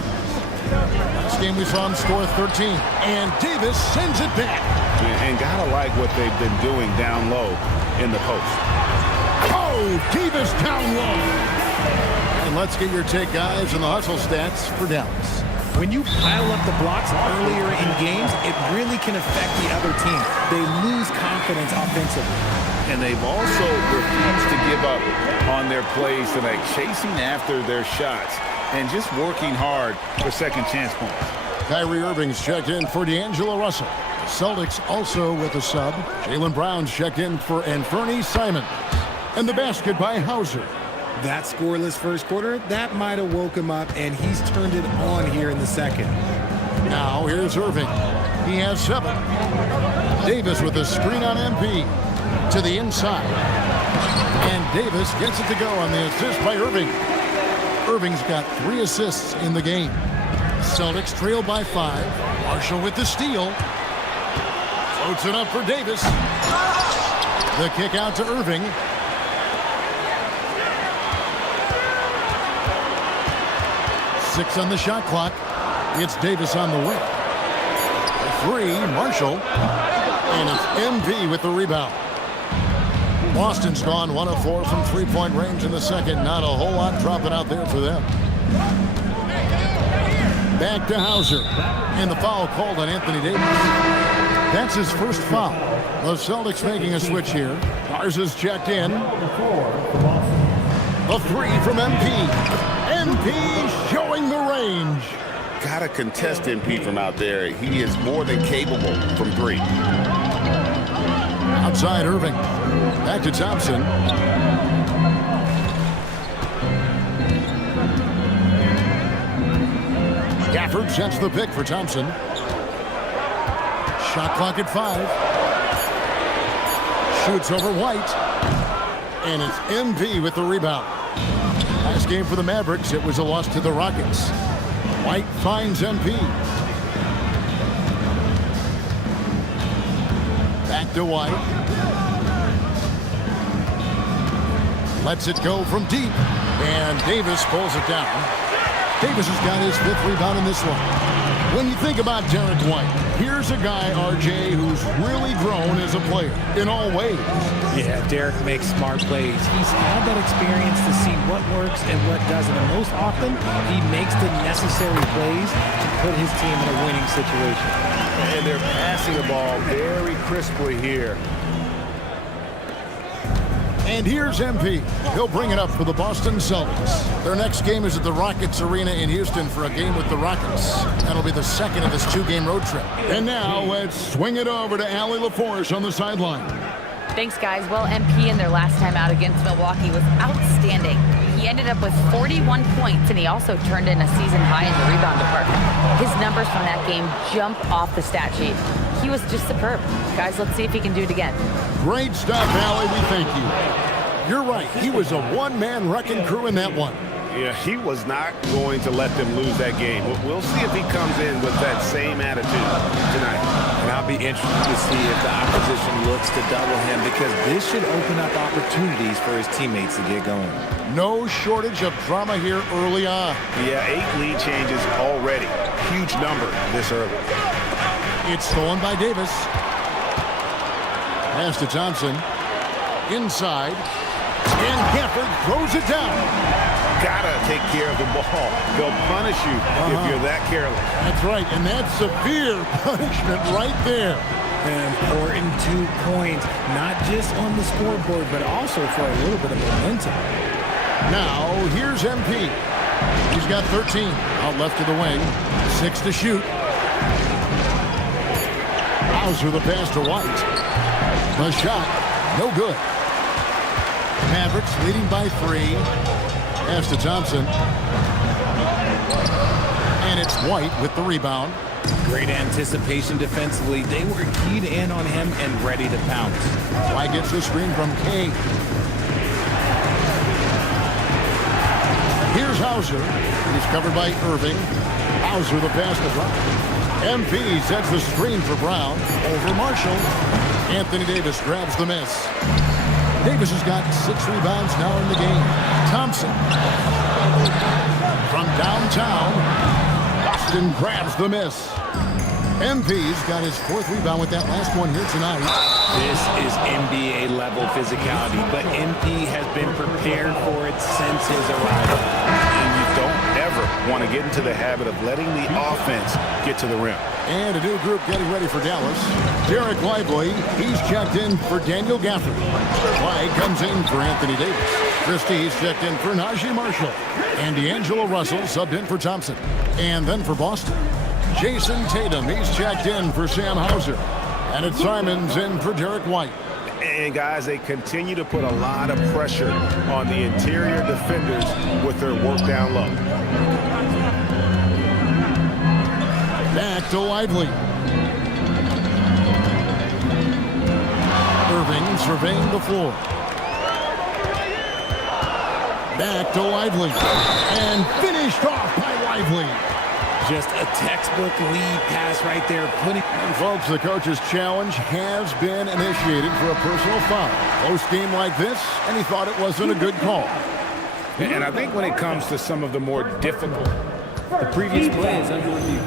Last game we saw him score 13, and Davis sends it back. And gotta like what they've been doing down low in the post. Oh, Davis down low. And let's get your take, guys, on the hustle stats for Dallas. When you pile up the blocks earlier in games, it really can affect the other team. They lose confidence offensively. And they've also refused to give up on their plays tonight, chasing after their shots and just working hard for second chance points. Kyrie Irving's checked in for D'Angelo Russell. Celtics also with a sub. Jaylen Brown's checked in for Anthony Simons. And the basket by Hauser. That scoreless first quarter, that might have woke him up, and he's turned it on here in the second. Now here's Irving. He has 7. Davis with a screen on MP. To the inside. And Davis gets it to go on the assist by Irving. Irving's got 3 assists in the game. Celtics trail by 5. Marshall with the steal. Floats it up for Davis. The kick out to Irving. 6 on the shot clock. It's Davis on the wing. 3, Marshall. And it's MP with the rebound. Boston's gone 1 of 4 from three-point range in the second. Not a whole lot dropping out there for them. Back to Hauser. And the foul called on Anthony Davis. That's his first foul. The Celtics making a switch here. Garza's checked in. A 3 from MP. MP showing the range. Gotta contest MP from out there. He is more than capable from 3. Outside Irving. Back to Thompson. Gafford sets the pick for Thompson. Shot clock at 5. Shoots over White. And it's MP with the rebound. Last game for the Mavericks, it was a loss to the Rockets. White finds MP. Back to White. Lets it go from deep. And Davis pulls it down. Davis has got his 5th rebound in this one. When you think about Derek White, here's a guy, RJ, who's really grown as a player in all ways. Yeah, Derek makes smart plays. He's had that experience to see what works and what doesn't. And most often, he makes the necessary plays to put his team in a winning situation. And they're passing the ball very crisply here. And here's MP. He'll bring it up for the Boston Celtics. Their next game is at the Rockets Arena in Houston for a game with the Rockets. That'll be the second of this 2-game road trip. And now let's swing it over to Allie LaForce on the sideline. Thanks, guys. Well, MP in their last time out against Milwaukee was outstanding. He ended up with 41 points, and he also turned in a season high in the rebound department. His numbers from that game jump off the stat sheet. He was just superb. Guys, let's see if he can do it again. Great stuff, Allie. We thank you. You're right. He was a one-man wrecking crew in that one. Yeah, he was not going to let them lose that game. We'll see if he comes in with that same attitude tonight. And I'll be interested to see if the opposition looks to double him, because this should open up opportunities for his teammates to get going. No shortage of drama here early on. Yeah, 8 lead changes already. Huge number this early. It's stolen by Davis. Pass to Thompson. Inside. And Gafford throws it down. Gotta take care of the ball. They'll punish you if you're that careless. That's right, and that's severe punishment right there. An important 2 points, not just on the scoreboard, but also for a little bit of momentum. Now, here's MP. He's got 13. Out left to the wing. 6 to shoot. Hauser the pass to White. The shot, no good. Mavericks leading by 3. Pass to Thompson. And And it's White with the rebound. Great anticipation defensively. They were keyed in on him and ready to pounce. White gets the screen from Kay. Here's Hauser. He's covered by Irving. Hauser the pass to Brown. MP sets the screen for Brown. Over Marshall. Anthony Davis grabs the miss. Davis has got 6 rebounds now in the game. Thompson. From downtown. Boston grabs the miss. MP's got his 4th rebound with that last one here tonight. This is NBA level physicality, but MP has been prepared for it since his arrival. And you don't ever want to get into the habit of letting the offense get to the rim. And a new group getting ready for Dallas. Derek Lively, he's checked in for Daniel Gafford. Clyde comes in for Anthony Davis. Christie's checked in for Najee Marshall. And D'Angelo Russell subbed in for Thompson. And then for Boston, Jason Tatum, he's checked in for Sam Hauser. And it's Simons in for Derek White. And guys, they continue to put a lot of pressure on the interior defenders with their work down low. Back to Lively. Irving surveying the floor. Back to Lively. And finished off by Lively. Just a textbook lead pass right there. And folks, the coach's challenge has been initiated for a personal foul. Close game like this, and he thought it wasn't a good call. And I think when it comes to some of the more difficult, The previous play is under review.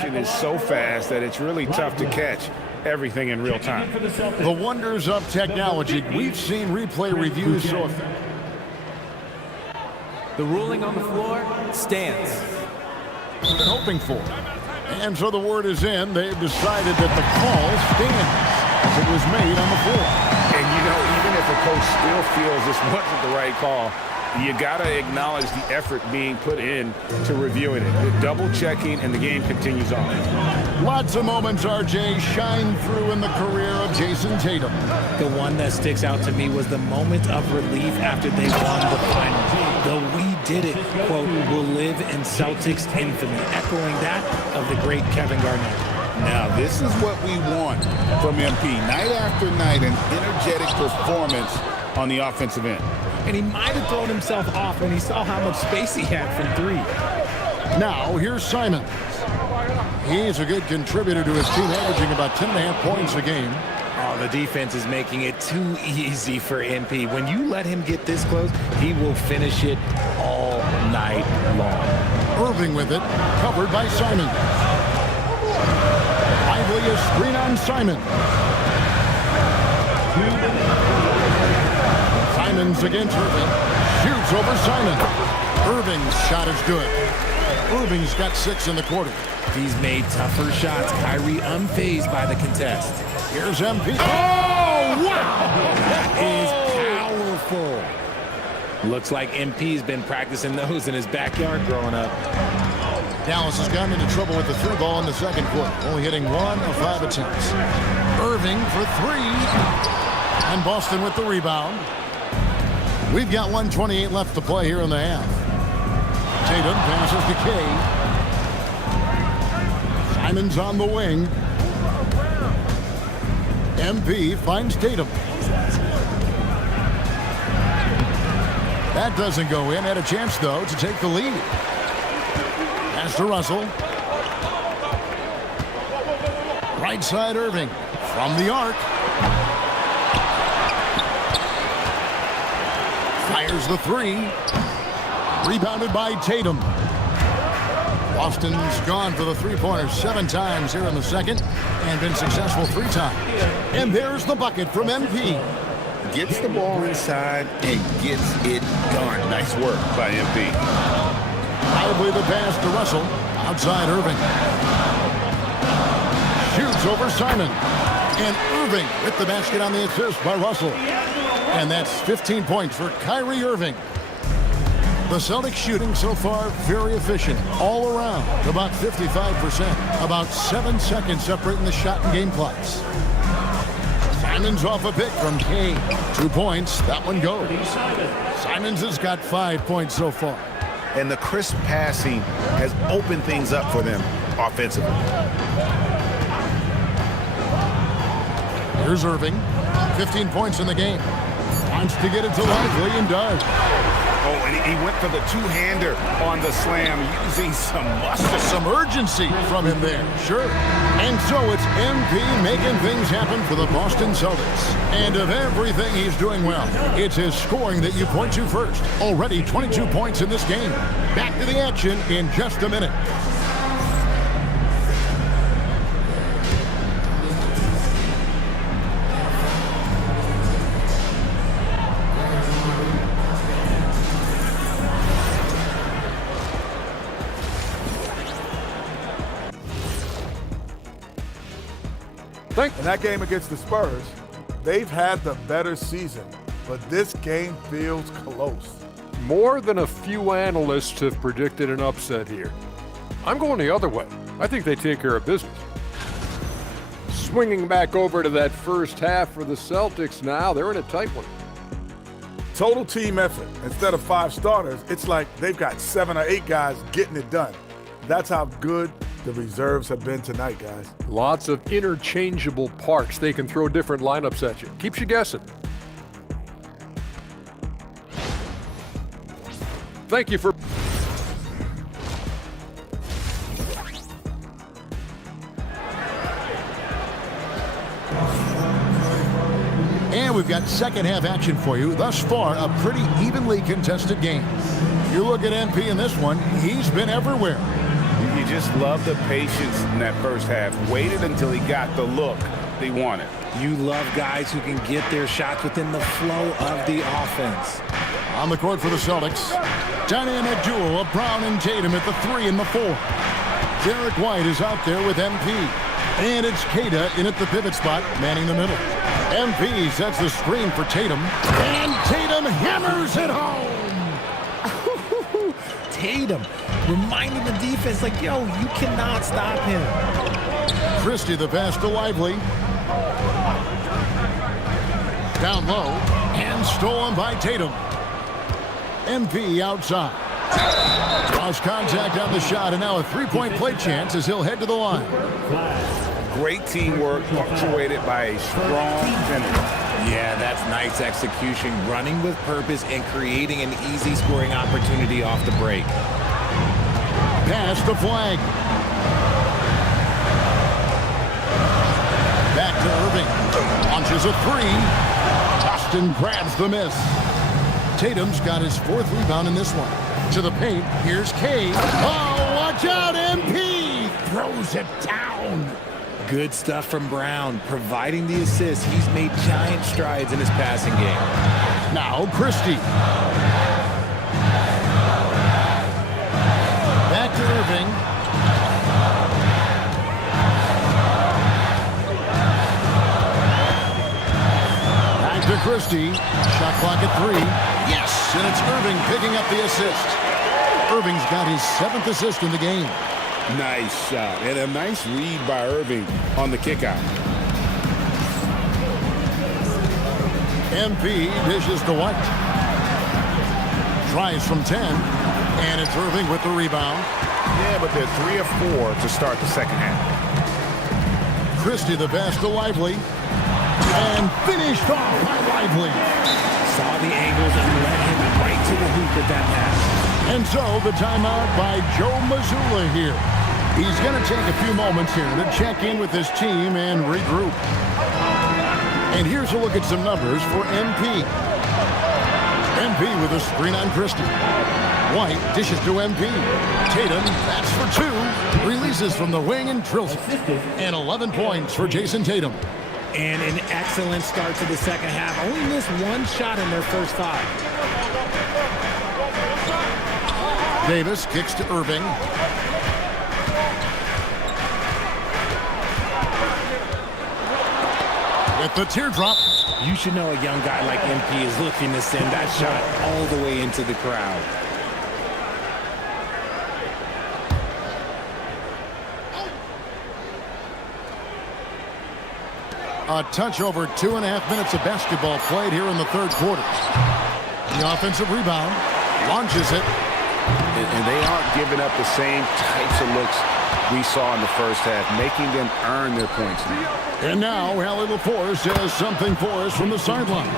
action is so fast that it's really tough to catch everything in real time. The wonders of technology. We've seen replay reviews so effective. The ruling on the floor stands. Been hoping for. And so the word is in. They've decided that the call stands as it was made on the floor. And you know, even if a coach still feels this wasn't the right call, you got to acknowledge the effort being put in to reviewing it. The double checking, and the game continues on. Lots of moments, RJ, shine through in the career of Jason Tatum. The one that sticks out to me was the moment of relief after they won the final. The "we did it" quote will live in Celtics infamy, echoing that of the great Kevin Garnett. Now, this is what we want from MP. Night after night, an energetic performance on the offensive end. And he might have thrown himself off when he saw how much space he had from 3. Now, here's Simons. He's a good contributor to his team, averaging about 10.5 points a game. Oh, the defense is making it too easy for MP. When you let him get this close, he will finish it all night long. Irving with it, covered by Simons. Lively a screen on Simons. Simons against Irving. Shoots over Simons. Irving's shot is good. Irving's got 6 in the quarter. He's made tougher shots. Kyrie unfazed by the contest. Here's MP. Oh, wow! That is powerful. Looks like MP's been practicing those in his backyard growing up. Dallas has gotten into trouble with the 3 ball in the second quarter, only hitting 1 of 5 attempts. Irving for 3. And Boston with the rebound. We've got 1:28 left to play here in the half. Tatum passes to Kay. Simons on the wing. MP finds Tatum. That doesn't go in. Had a chance, though, to take the lead. Pass to Russell. Right side Irving. From the arc. Fires the 3. Rebounded by Tatum. Boston's gone for the 3-pointers 7 times here in the second and been successful 3 times. And there's the bucket from MP. Gets the ball inside and gets it done. Nice work by MP. Lively the pass to Russell. Outside Irving. Shoots over Simon. And Irving with the basket on the assist by Russell. And that's 15 points for Kyrie Irving. The Celtics shooting so far very efficient all around, about 55%. About 7 seconds separating the shot and game clocks. Simons off a pick from Kane. 2 points. That one goes. Simons has got 5 points so far. and the crisp passing has opened things up for them offensively. Here's Irving. 15 points in the game. Wants to get it to Lively and does. Oh, and he went for the two-hander on the slam, using some muscle. Some urgency from him there, sure. And so it's MP making things happen for the Boston Celtics. And of everything he's doing well, it's his scoring that you point to first. Already 22 points in this game. Back to the action in just a minute. In that game against the Spurs, they've had the better season, but this game feels close. More than a few analysts have predicted an upset here. I'm going the other way. I think they take care of business. Swinging back over to that first half for the Celtics now, they're in a tight one. Total team effort. Instead of 5 starters, it's like they've got 7 or 8 guys getting it done. That's how good the reserves have been tonight, guys. Lots of interchangeable parts. They can throw different lineups at you. Keeps you guessing. Thank you for... And we've got second half action for you. Thus far, a pretty evenly contested game. You look at MP in this one, he's been everywhere. You just love the patience in that first half. Waited until he got the look they wanted. You love guys who can get their shots within the flow of the offense. On the court for the Celtics, dynamic duo of Brown and Tatum at the 3 and the 4. Derek White is out there with MP. And it's Queta in at the pivot spot, manning the middle. MP sets the screen for Tatum. And Tatum hammers it home! Tatum reminding the defense, like, yo, you cannot stop him. Christie the pass to Lively. Down low, and stolen by Tatum. MP outside. Lost contact on the shot, and now a three-point play chance as he'll head to the line. Great teamwork punctuated by a strong finish. Yeah, that's nice execution, running with purpose and creating an easy scoring opportunity off the break. Pass the flag. Back to Irving. Launches a 3. Boston grabs the miss. Tatum's got his 4th rebound in this one. To the paint, here's K. Oh, watch out, MP! Throws it down. Good stuff from Brown, providing the assist. He's made giant strides in his passing game. Now Christie. Back to Irving. Back to Christie. Shot clock at 3. Yes, and it's Irving picking up the assist. Irving's got his 7th assist in the game. Nice shot, and a nice read by Irving on the kickout. MP dishes to White. Tries from 10, and it's Irving with the rebound. Yeah, but they're 3 of 4 to start the second half. Christie the pass to Lively. And finished off by Lively. Saw the angles and led him right to the hoop with that pass. And so the timeout by Joe Mazzulla here. He's going to take a few moments here to check in with his team and regroup. And here's a look at some numbers for MP. MP with a screen on Christie. White dishes to MP. Tatum, that's for 2. Releases from the wing and drills it. And 11 points for Jason Tatum. And an excellent start to the second half. Only missed 1 shot in their first 5. Davis kicks to Irving. With the teardrop. You should know a young guy like MP is looking to send that shot all the way into the crowd. A touch over 2.5 minutes of basketball played here in the third quarter. The offensive rebound. Launches it. And they aren't giving up the same types of looks we saw in the first half, making them earn their points now. And now, Allie LaForce has something for us from the sideline.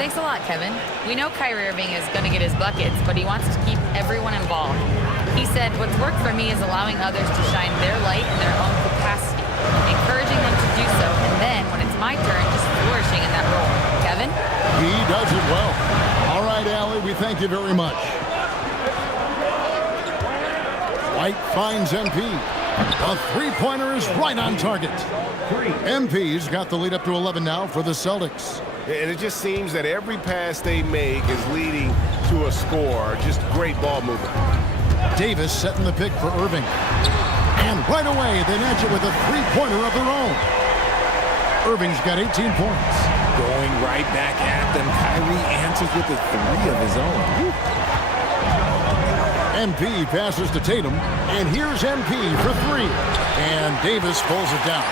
Thanks a lot, Kevin. We know Kyrie Irving is going to get his buckets, but he wants to keep everyone involved. He said, what's worked for me is allowing others to shine their light in their own capacity, encouraging them to do so, and then, when it's my turn, just flourishing in that role. Kevin? He does it well. All right, Allie, we thank you very much. White finds MP. A three-pointer is right on target. MP's got the lead up to 11 now for the Celtics. And it just seems that every pass they make is leading to a score. Just great ball movement. Davis setting the pick for Irving. And right away, they match it with a three-pointer of their own. Irving's got 18 points. Going right back at them, Kyrie answers with a three of his own. Woo. MP passes to Tatum, and here's MP for three. And Davis pulls it down.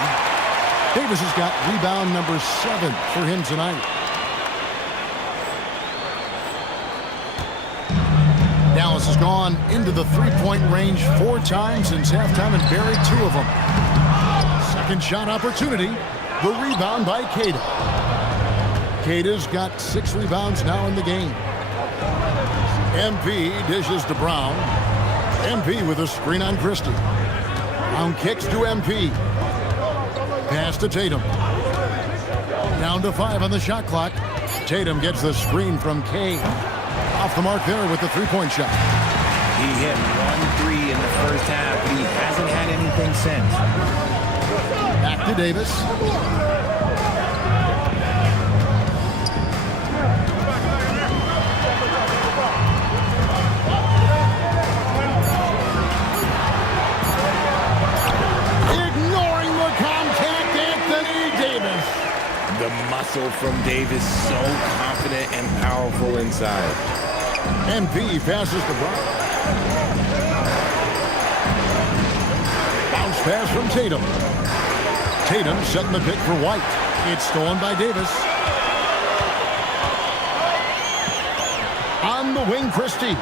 Davis has got rebound number 7 for him tonight. Dallas has gone into the three-point range 4 times since halftime and buried 2 of them. Second shot opportunity. The rebound by Queta. Queta's got 6 rebounds now in the game. MP dishes to Brown. MP with a screen on Christie. Brown kicks to MP. Pass to Tatum. Down to 5 on the shot clock. Tatum gets the screen from Kay. Off the mark there with the three-point shot. He hit 1 3 in the first half, but he hasn't had anything since. Back to Davis. The muscle from Davis, so confident and powerful inside. MP passes to Brown. Bounce pass from Tatum. Tatum setting the pick for White. It's stolen by Davis. On the wing, Christie.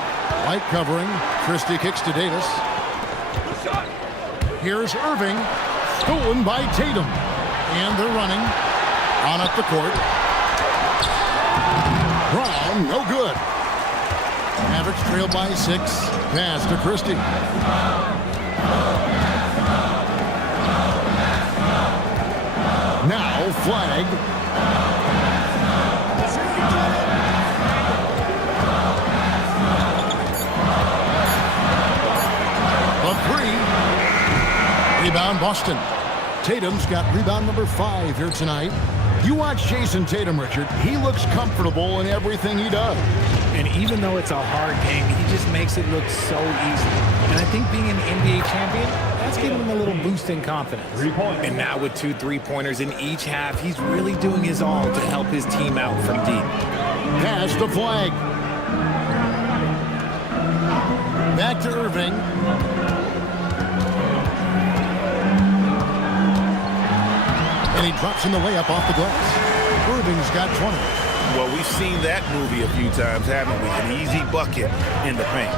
White covering. Christie kicks to Davis. Here's Irving. Stolen by Tatum. And they're running. On up the court. Brown, no good. Mavericks trail by 6. Pass to Christie. Now flag. A 3. Rebound Boston. Tatum's got rebound number 5 here tonight. You watch Jason Tatum, Richard. He looks comfortable in everything he does. And even though it's a hard game, he just makes it look so easy. And I think being an NBA champion, that's giving him a little boost in confidence. And now with 2 3-pointers in each half, he's really doing his all to help his team out from deep. Pass the flag. Back to Irving. And he drops in the layup off the glass. Irving's got 20. Well, we've seen that movie a few times, haven't we? An easy bucket in the paint.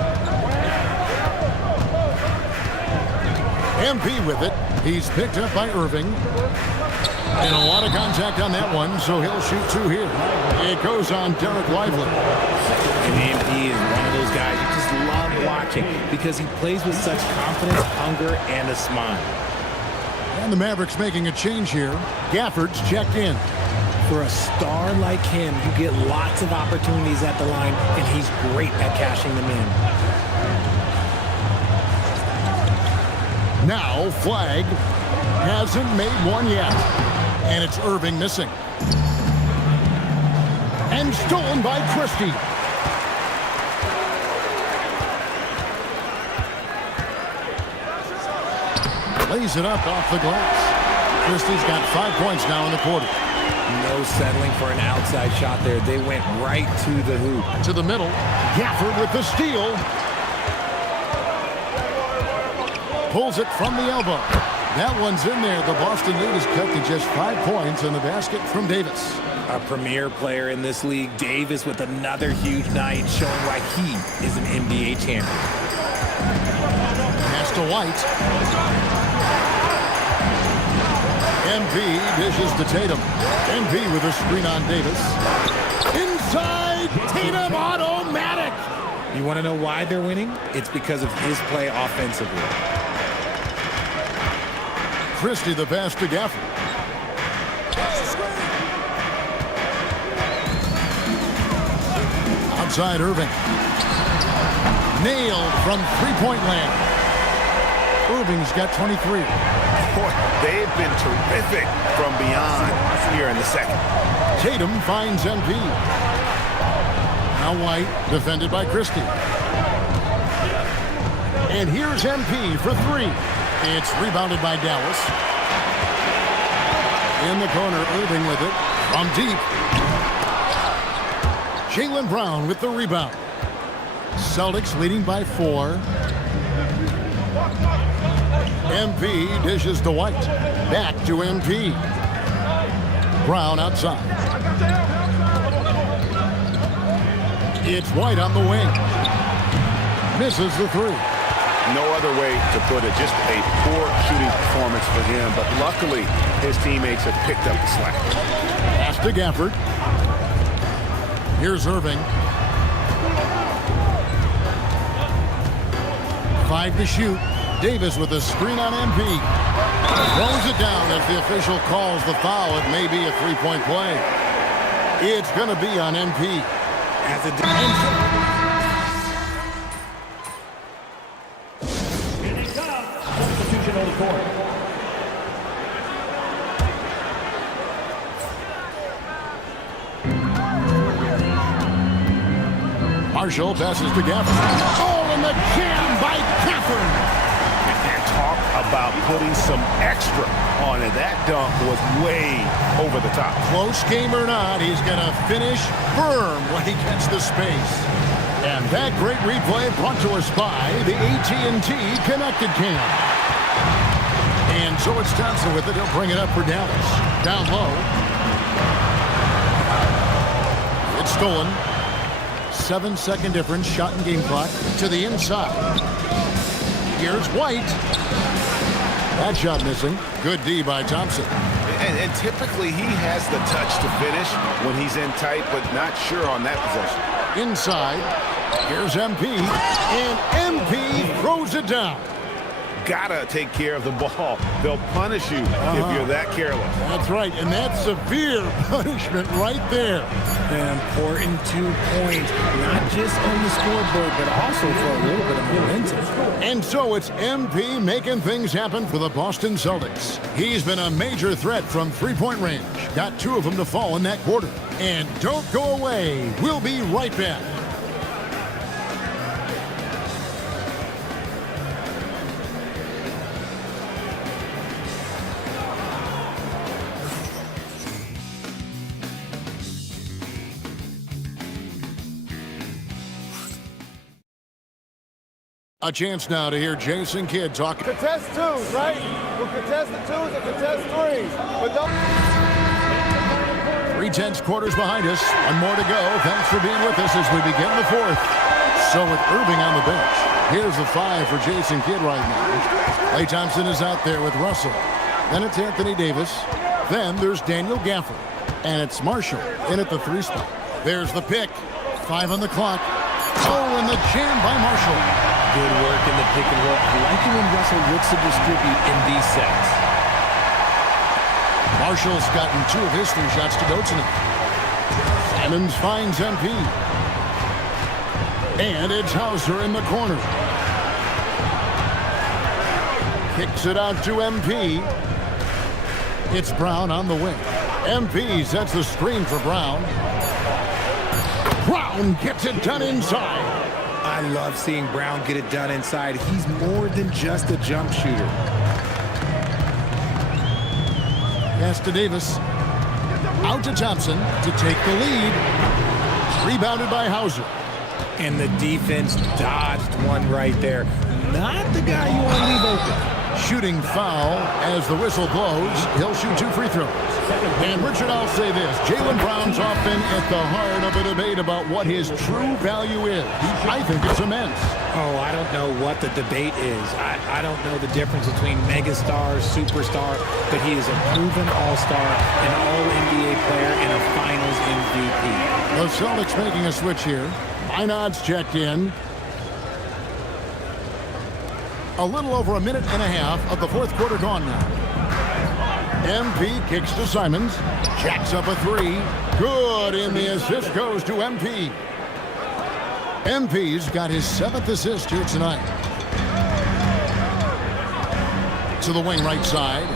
MP with it. He's picked up by Irving. And a lot of contact on that one, so he'll shoot 2 here. It goes on Derek Lively. And MP is one of those guys you just love watching because he plays with such confidence, hunger, and a smile. And the Mavericks making a change here. Gafford's checked in. For a star like him, you get lots of opportunities at the line, and he's great at cashing them in. Now, flag hasn't made one yet. And it's Irving missing. And stolen by Christie. Lays it up off the glass. Christie's got 5 points now in the quarter. No settling for an outside shot there. They went right to the hoop. To the middle. Gafford with the steal. Pulls it from the elbow. That one's in there. The Boston lead is cut to just 5 points in the basket from Davis. A premier player in this league, Davis, with another huge night, showing why he is an NBA champion. Pass to White. MP dishes to Tatum. MP with a screen on Davis. Inside, Tatum automatic. You want to know why they're winning? It's because of his play offensively. Christie the pass to Gafford. Outside Irving. Nailed from three-point land. Irving's got 23. Boy, they've been terrific from beyond here in the second. Tatum finds MP. Now White, defended by Christie. And here's MP for three. It's rebounded by Dallas. In the corner, Irving with it. From deep. Jaylen Brown with the rebound. Celtics leading by 4. MP dishes to White. Back to MP. Brown outside. It's White on the wing. Misses the three. No other way to put it. Just a poor shooting performance for him. But luckily, his teammates have picked up the slack. Pass to Gafford. Here's Irving. 5 to shoot. Davis with a screen on MP. Throws it down as the official calls the foul. It may be a three-point play. It's going to be on MP. As a Substitution on the court. Marshall passes to Gafford. Oh, and the jam by Gafford. And talk about putting some extra on it. That dunk was way over the top. Close game or not, he's going to finish firm when he gets the space. And that great replay brought to us by the AT&T Connected Cam. And so it's Thompson with it. He'll bring it up for Dallas. Down low. It's stolen. 7-second difference, shot and game clock to the inside. Here's White. That shot missing. Good D by Thompson. And typically he has the touch to finish when he's in tight, but not sure on that possession. Inside. Here's MP. And MP throws it down. Gotta take care of the ball. They'll punish you if you're that careless. That's right, and that's severe punishment right there. An important 2 points, not just on the scoreboard, but also for a little bit of momentum. And so it's MP making things happen for the Boston Celtics. He's been a major threat from three-point range. Got 2 of them to fall in that quarter. And don't go away. We'll be right back. A chance now to hear Jason Kidd talk. Contest twos, right? We'll contest the twos and contest threes. But don't... 3/10 quarters behind us. One more to go. Thanks for being with us as we begin the fourth. So with Irving on the bench, here's the 5 for Jason Kidd right now. Klay Thompson is out there with Russell. Then it's Anthony Davis. Then there's Daniel Gafford. And it's Marshall in at the 3 spot. There's the pick. 5 on the clock. Oh, and the jam by Marshall. Good work in the pick and roll. I like it when Russell looks to distribute in these sets. Marshall's gotten 2 of his 3 shots to go tonight. Simons finds MP. And it's Hauser in the corner. Kicks it out to MP. It's Brown on the wing. MP sets the screen for Brown. Brown gets it done inside. I love seeing Brown get it done inside. He's more than just a jump shooter. Pass to Davis. Out to Thompson to take the lead. Rebounded by Hauser. And the defense dodged one right there. Not the guy you want to leave open. Shooting foul as the whistle blows. He'll shoot 2 free throws. And Richard, I'll say this. Jaylen Brown's often at the heart of a debate about what his true value is. I think it's immense. Oh, I don't know what the debate is. I don't know the difference between megastar, superstar, but he is a proven all-star, an all-NBA player, and a finals MVP. The Celtics making a switch here. Einad's checked in. A little over a minute and a half of the fourth quarter gone now. MP kicks to Simons. Jacks up a 3. Good, and the assist goes to MP. MP's got his 7th assist here tonight. To the wing right side.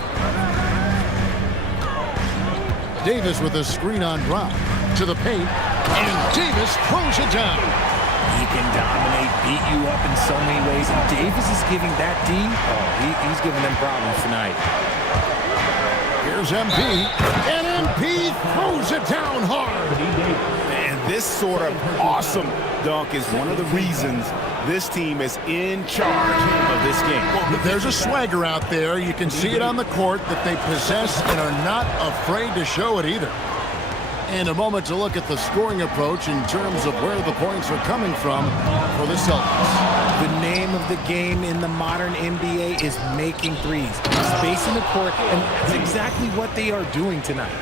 Davis with a screen on Brown. To the paint. And Davis throws it down. He can dominate, beat you up in so many ways. And Davis is giving that D. Oh, he's giving them problems tonight. Here's MP. And MP throws it down hard. And this sort of awesome dunk is one of the reasons this team is in charge of this game. Well, there's a swagger out there. You can see it on the court that they possess and are not afraid to show it either. And a moment to look at the scoring approach in terms of where the points are coming from for the Celtics. The name of the game in the modern NBA is making threes. Spacing the court, and that's exactly what they are doing tonight.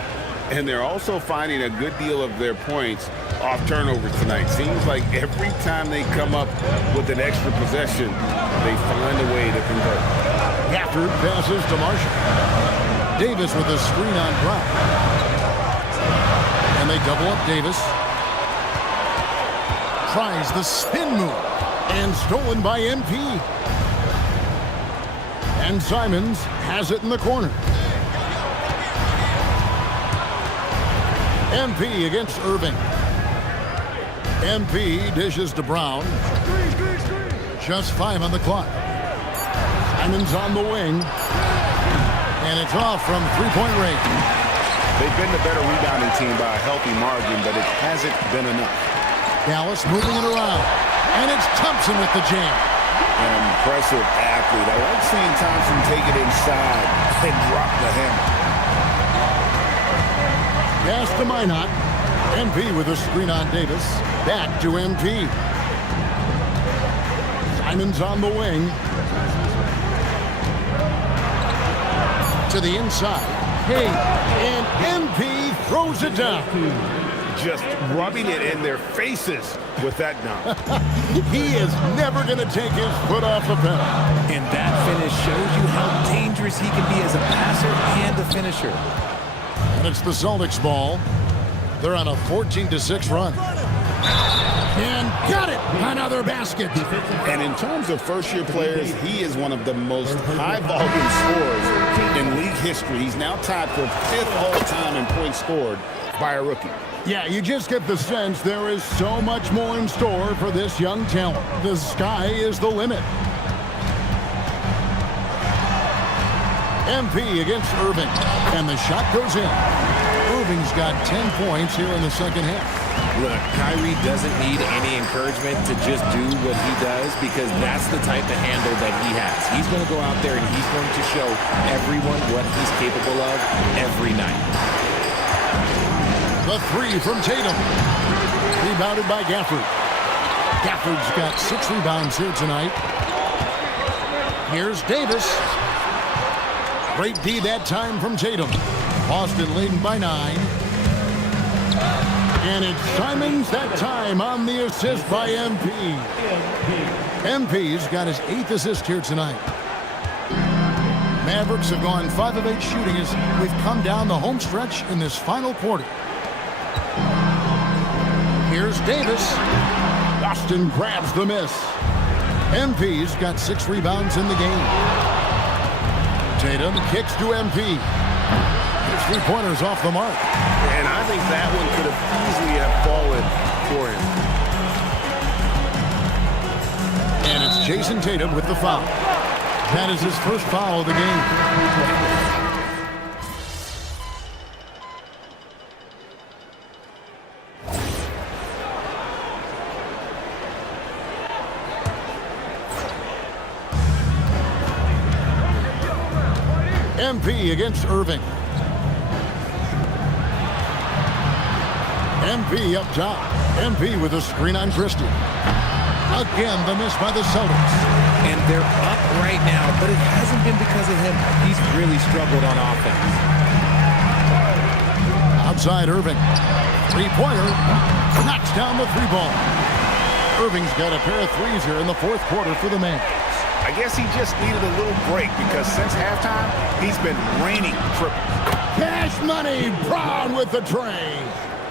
And they're also finding a good deal of their points off turnovers tonight. Seems like every time they come up with an extra possession, they find a way to convert. Gafford passes to Marshall. Davis with a screen on Brown. And they double up Davis. Tries the spin move. And stolen by MP. And Simons has it in the corner. MP against Irving. MP dishes to Brown. Just 5 on the clock. Simons on the wing. And it's off from three-point range. They've been the better rebounding team by a healthy margin, but it hasn't been enough. Dallas moving it around. And it's Thompson with the jam. An impressive athlete. I like seeing Thompson take it inside and drop the hammer. Pass to Minot. MP with a screen on Davis. Back to MP. Simons on the wing. To the inside. Hey, and MP throws it down. Just rubbing it in their faces with that dunk. He is never going to take his foot off the pedal. And that finish shows you how dangerous he can be as a passer and a finisher. And it's the Celtics ball. They're on a 14-6 run. And got it! Another basket. And in terms of first-year players, he is one of the most high-volume scorers in league history. He's now tied for 5th all-time in points scored by a rookie. Yeah, you just get the sense there is so much more in store for this young talent. The sky is the limit. MP against Irving. And the shot goes in. Irving's got 10 points here in the second half. Look, Kyrie doesn't need any encouragement to just do what he does because that's the type of handle that he has. He's going to go out there and he's going to show everyone what he's capable of every night. The 3 from Tatum. Rebounded by Gafford. Gafford's got 6 rebounds here tonight. Here's Davis. Great D that time from Tatum. Boston leading by 9. And it's Simons that time on the assist by MP. MP's got his 8th assist here tonight. Mavericks have gone 5 of 8 shooting as we've come down the home stretch in this final quarter. Here's Davis. Boston grabs the miss. MP's got 6 rebounds in the game. Tatum kicks to MP. His 3-pointers off the mark. And I think that one could have easily have fallen for him. And it's Jason Tatum with the foul. That is his first foul of the game. MP against Irving. MP up top. MP with a screen on Christie. Again, the miss by the Celtics. And they're up right now, but it hasn't been because of him. He's really struggled on offense. Outside Irving. Three-pointer. Knocks down the three ball. Irving's got a pair of threes here in the fourth quarter for the man. I guess he just needed a little break because since halftime, he's been raining triples. Cash money. Brown with the tray.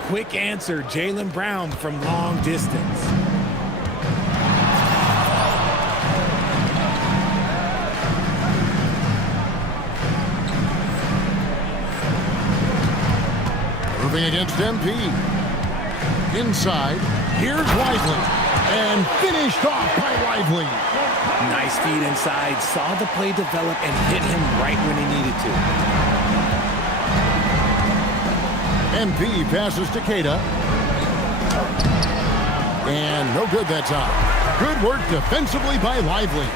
Quick answer, Jaylen Brown from long distance. Irving against MP. Inside. Here's Lively. And finished off by Lively. Nice feed inside. Saw the play develop and hit him right when he needed to. MP passes to Queta. And no good that time. Good work defensively by Lively.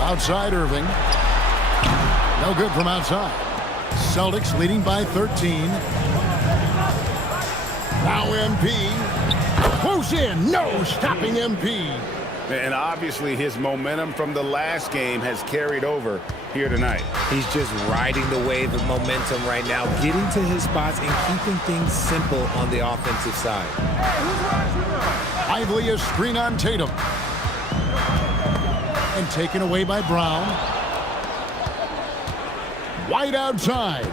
Outside Irving. No good from outside. Celtics leading by 13. Now MP. Close in. No stopping MP. And obviously his momentum from the last game has carried over here tonight. He's just riding the wave of momentum right now, getting to his spots and keeping things simple on the offensive side. Lively is screen on Tatum. And taken away by Brown. White outside.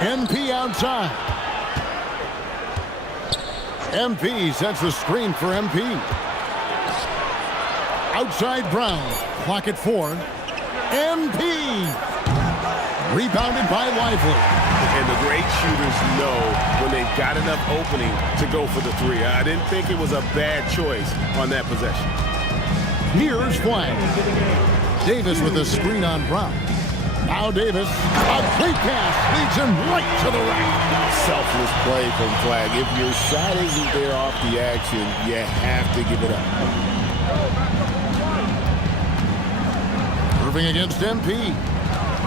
MP outside. MP sets the screen for MP. Outside Brown. Clock at 4. MP. Rebounded by Lively. And the great shooters know when they've got enough opening to go for the three. I didn't think it was a bad choice on that possession. Here's Flag. Davis with a screen on Brown. Now Davis, a great pass, leads him right to the rack. Selfless play from Flag. If your shot isn't there off the action, you have to give it up. Irving against MP.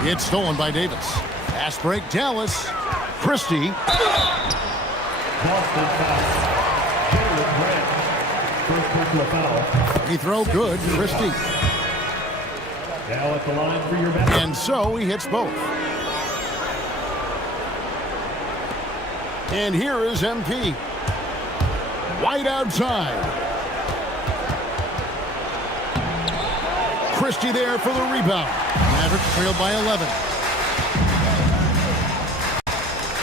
It's stolen by Davis. Fast break, Dallas. Christie. Boston foul. Jaylen Brown. First personal foul. Free throw good, Christie. Now at the line for your back. And so he hits both. And here is MP. White outside. Christie there for the rebound. Mavericks trailed by 11.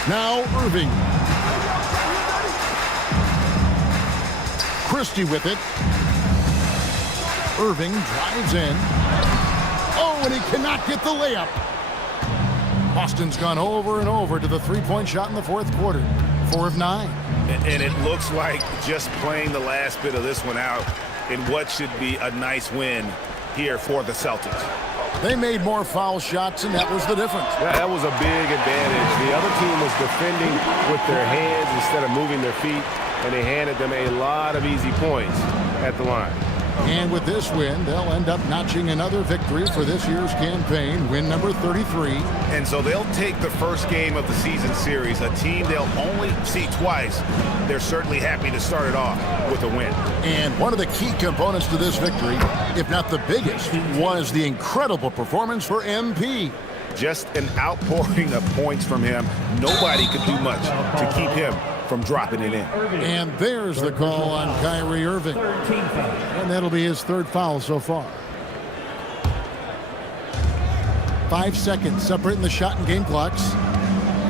Now Irving. Christie with it. Irving drives in. Oh, and he cannot get the layup. Boston's gone over and over to the three-point shot in the fourth quarter. 4 of 9. And it looks like just playing the last bit of this one out in what should be a nice win here for the Celtics. They made more foul shots, and that was the difference. Yeah, that was a big advantage. The other team was defending with their hands instead of moving their feet, and they handed them a lot of easy points at the line. And with this win, they'll end up notching another victory for this year's campaign, win number 33. And so they'll take the first game of the season series, a team they'll only see twice. They're certainly happy to start it off with a win. And one of the key components to this victory, if not the biggest, was the incredible performance for MP. Just an outpouring of points from him. Nobody could do much to keep him from dropping it in. And there's the call on Kyrie Irving. And that'll be his third foul so far. 5 seconds separating the shot and game clocks.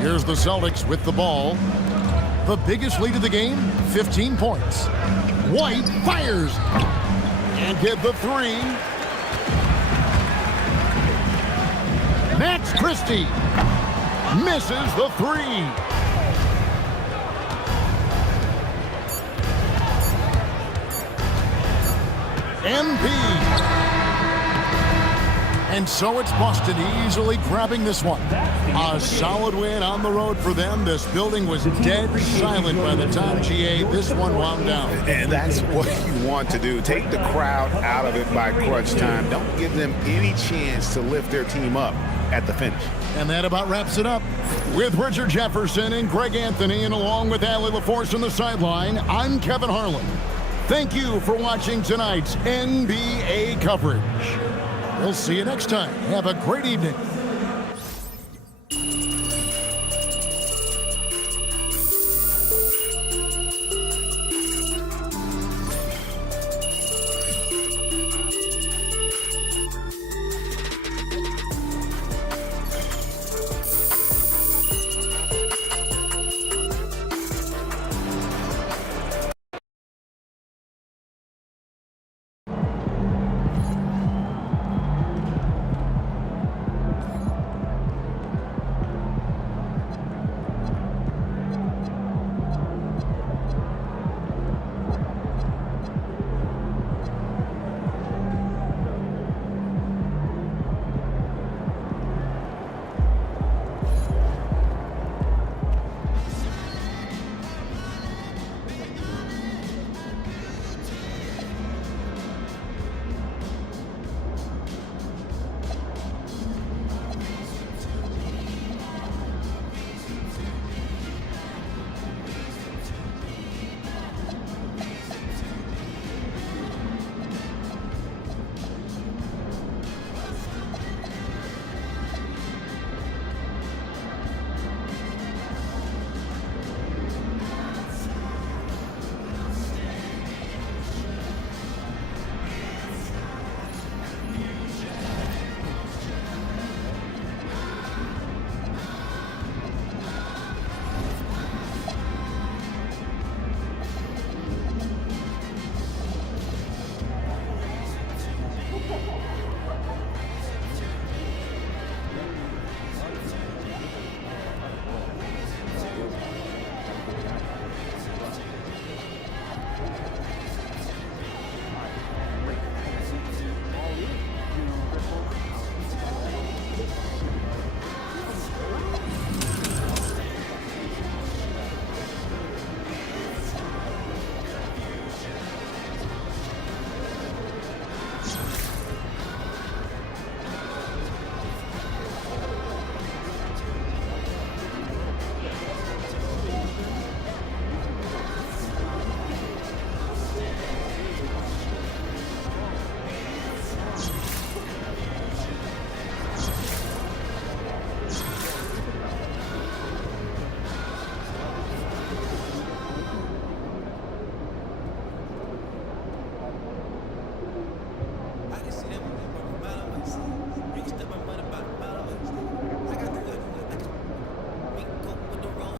Here's the Celtics with the ball. The biggest lead of the game, 15 points. White fires and get the three. Max Christie misses the three. MP. And so it's Boston easily grabbing this one. A solid win on the road for them. This building was dead silent by the time, GA, this one wound down. And that's what you want to do. Take the crowd out of it by crunch time. Don't give them any chance to lift their team up at the finish. And that about wraps it up. With Richard Jefferson and Greg Anthony, and along with Allie LaForce on the sideline, I'm Kevin Harlan. Thank you for watching tonight's NBA coverage. We'll see you next time. Have a great evening.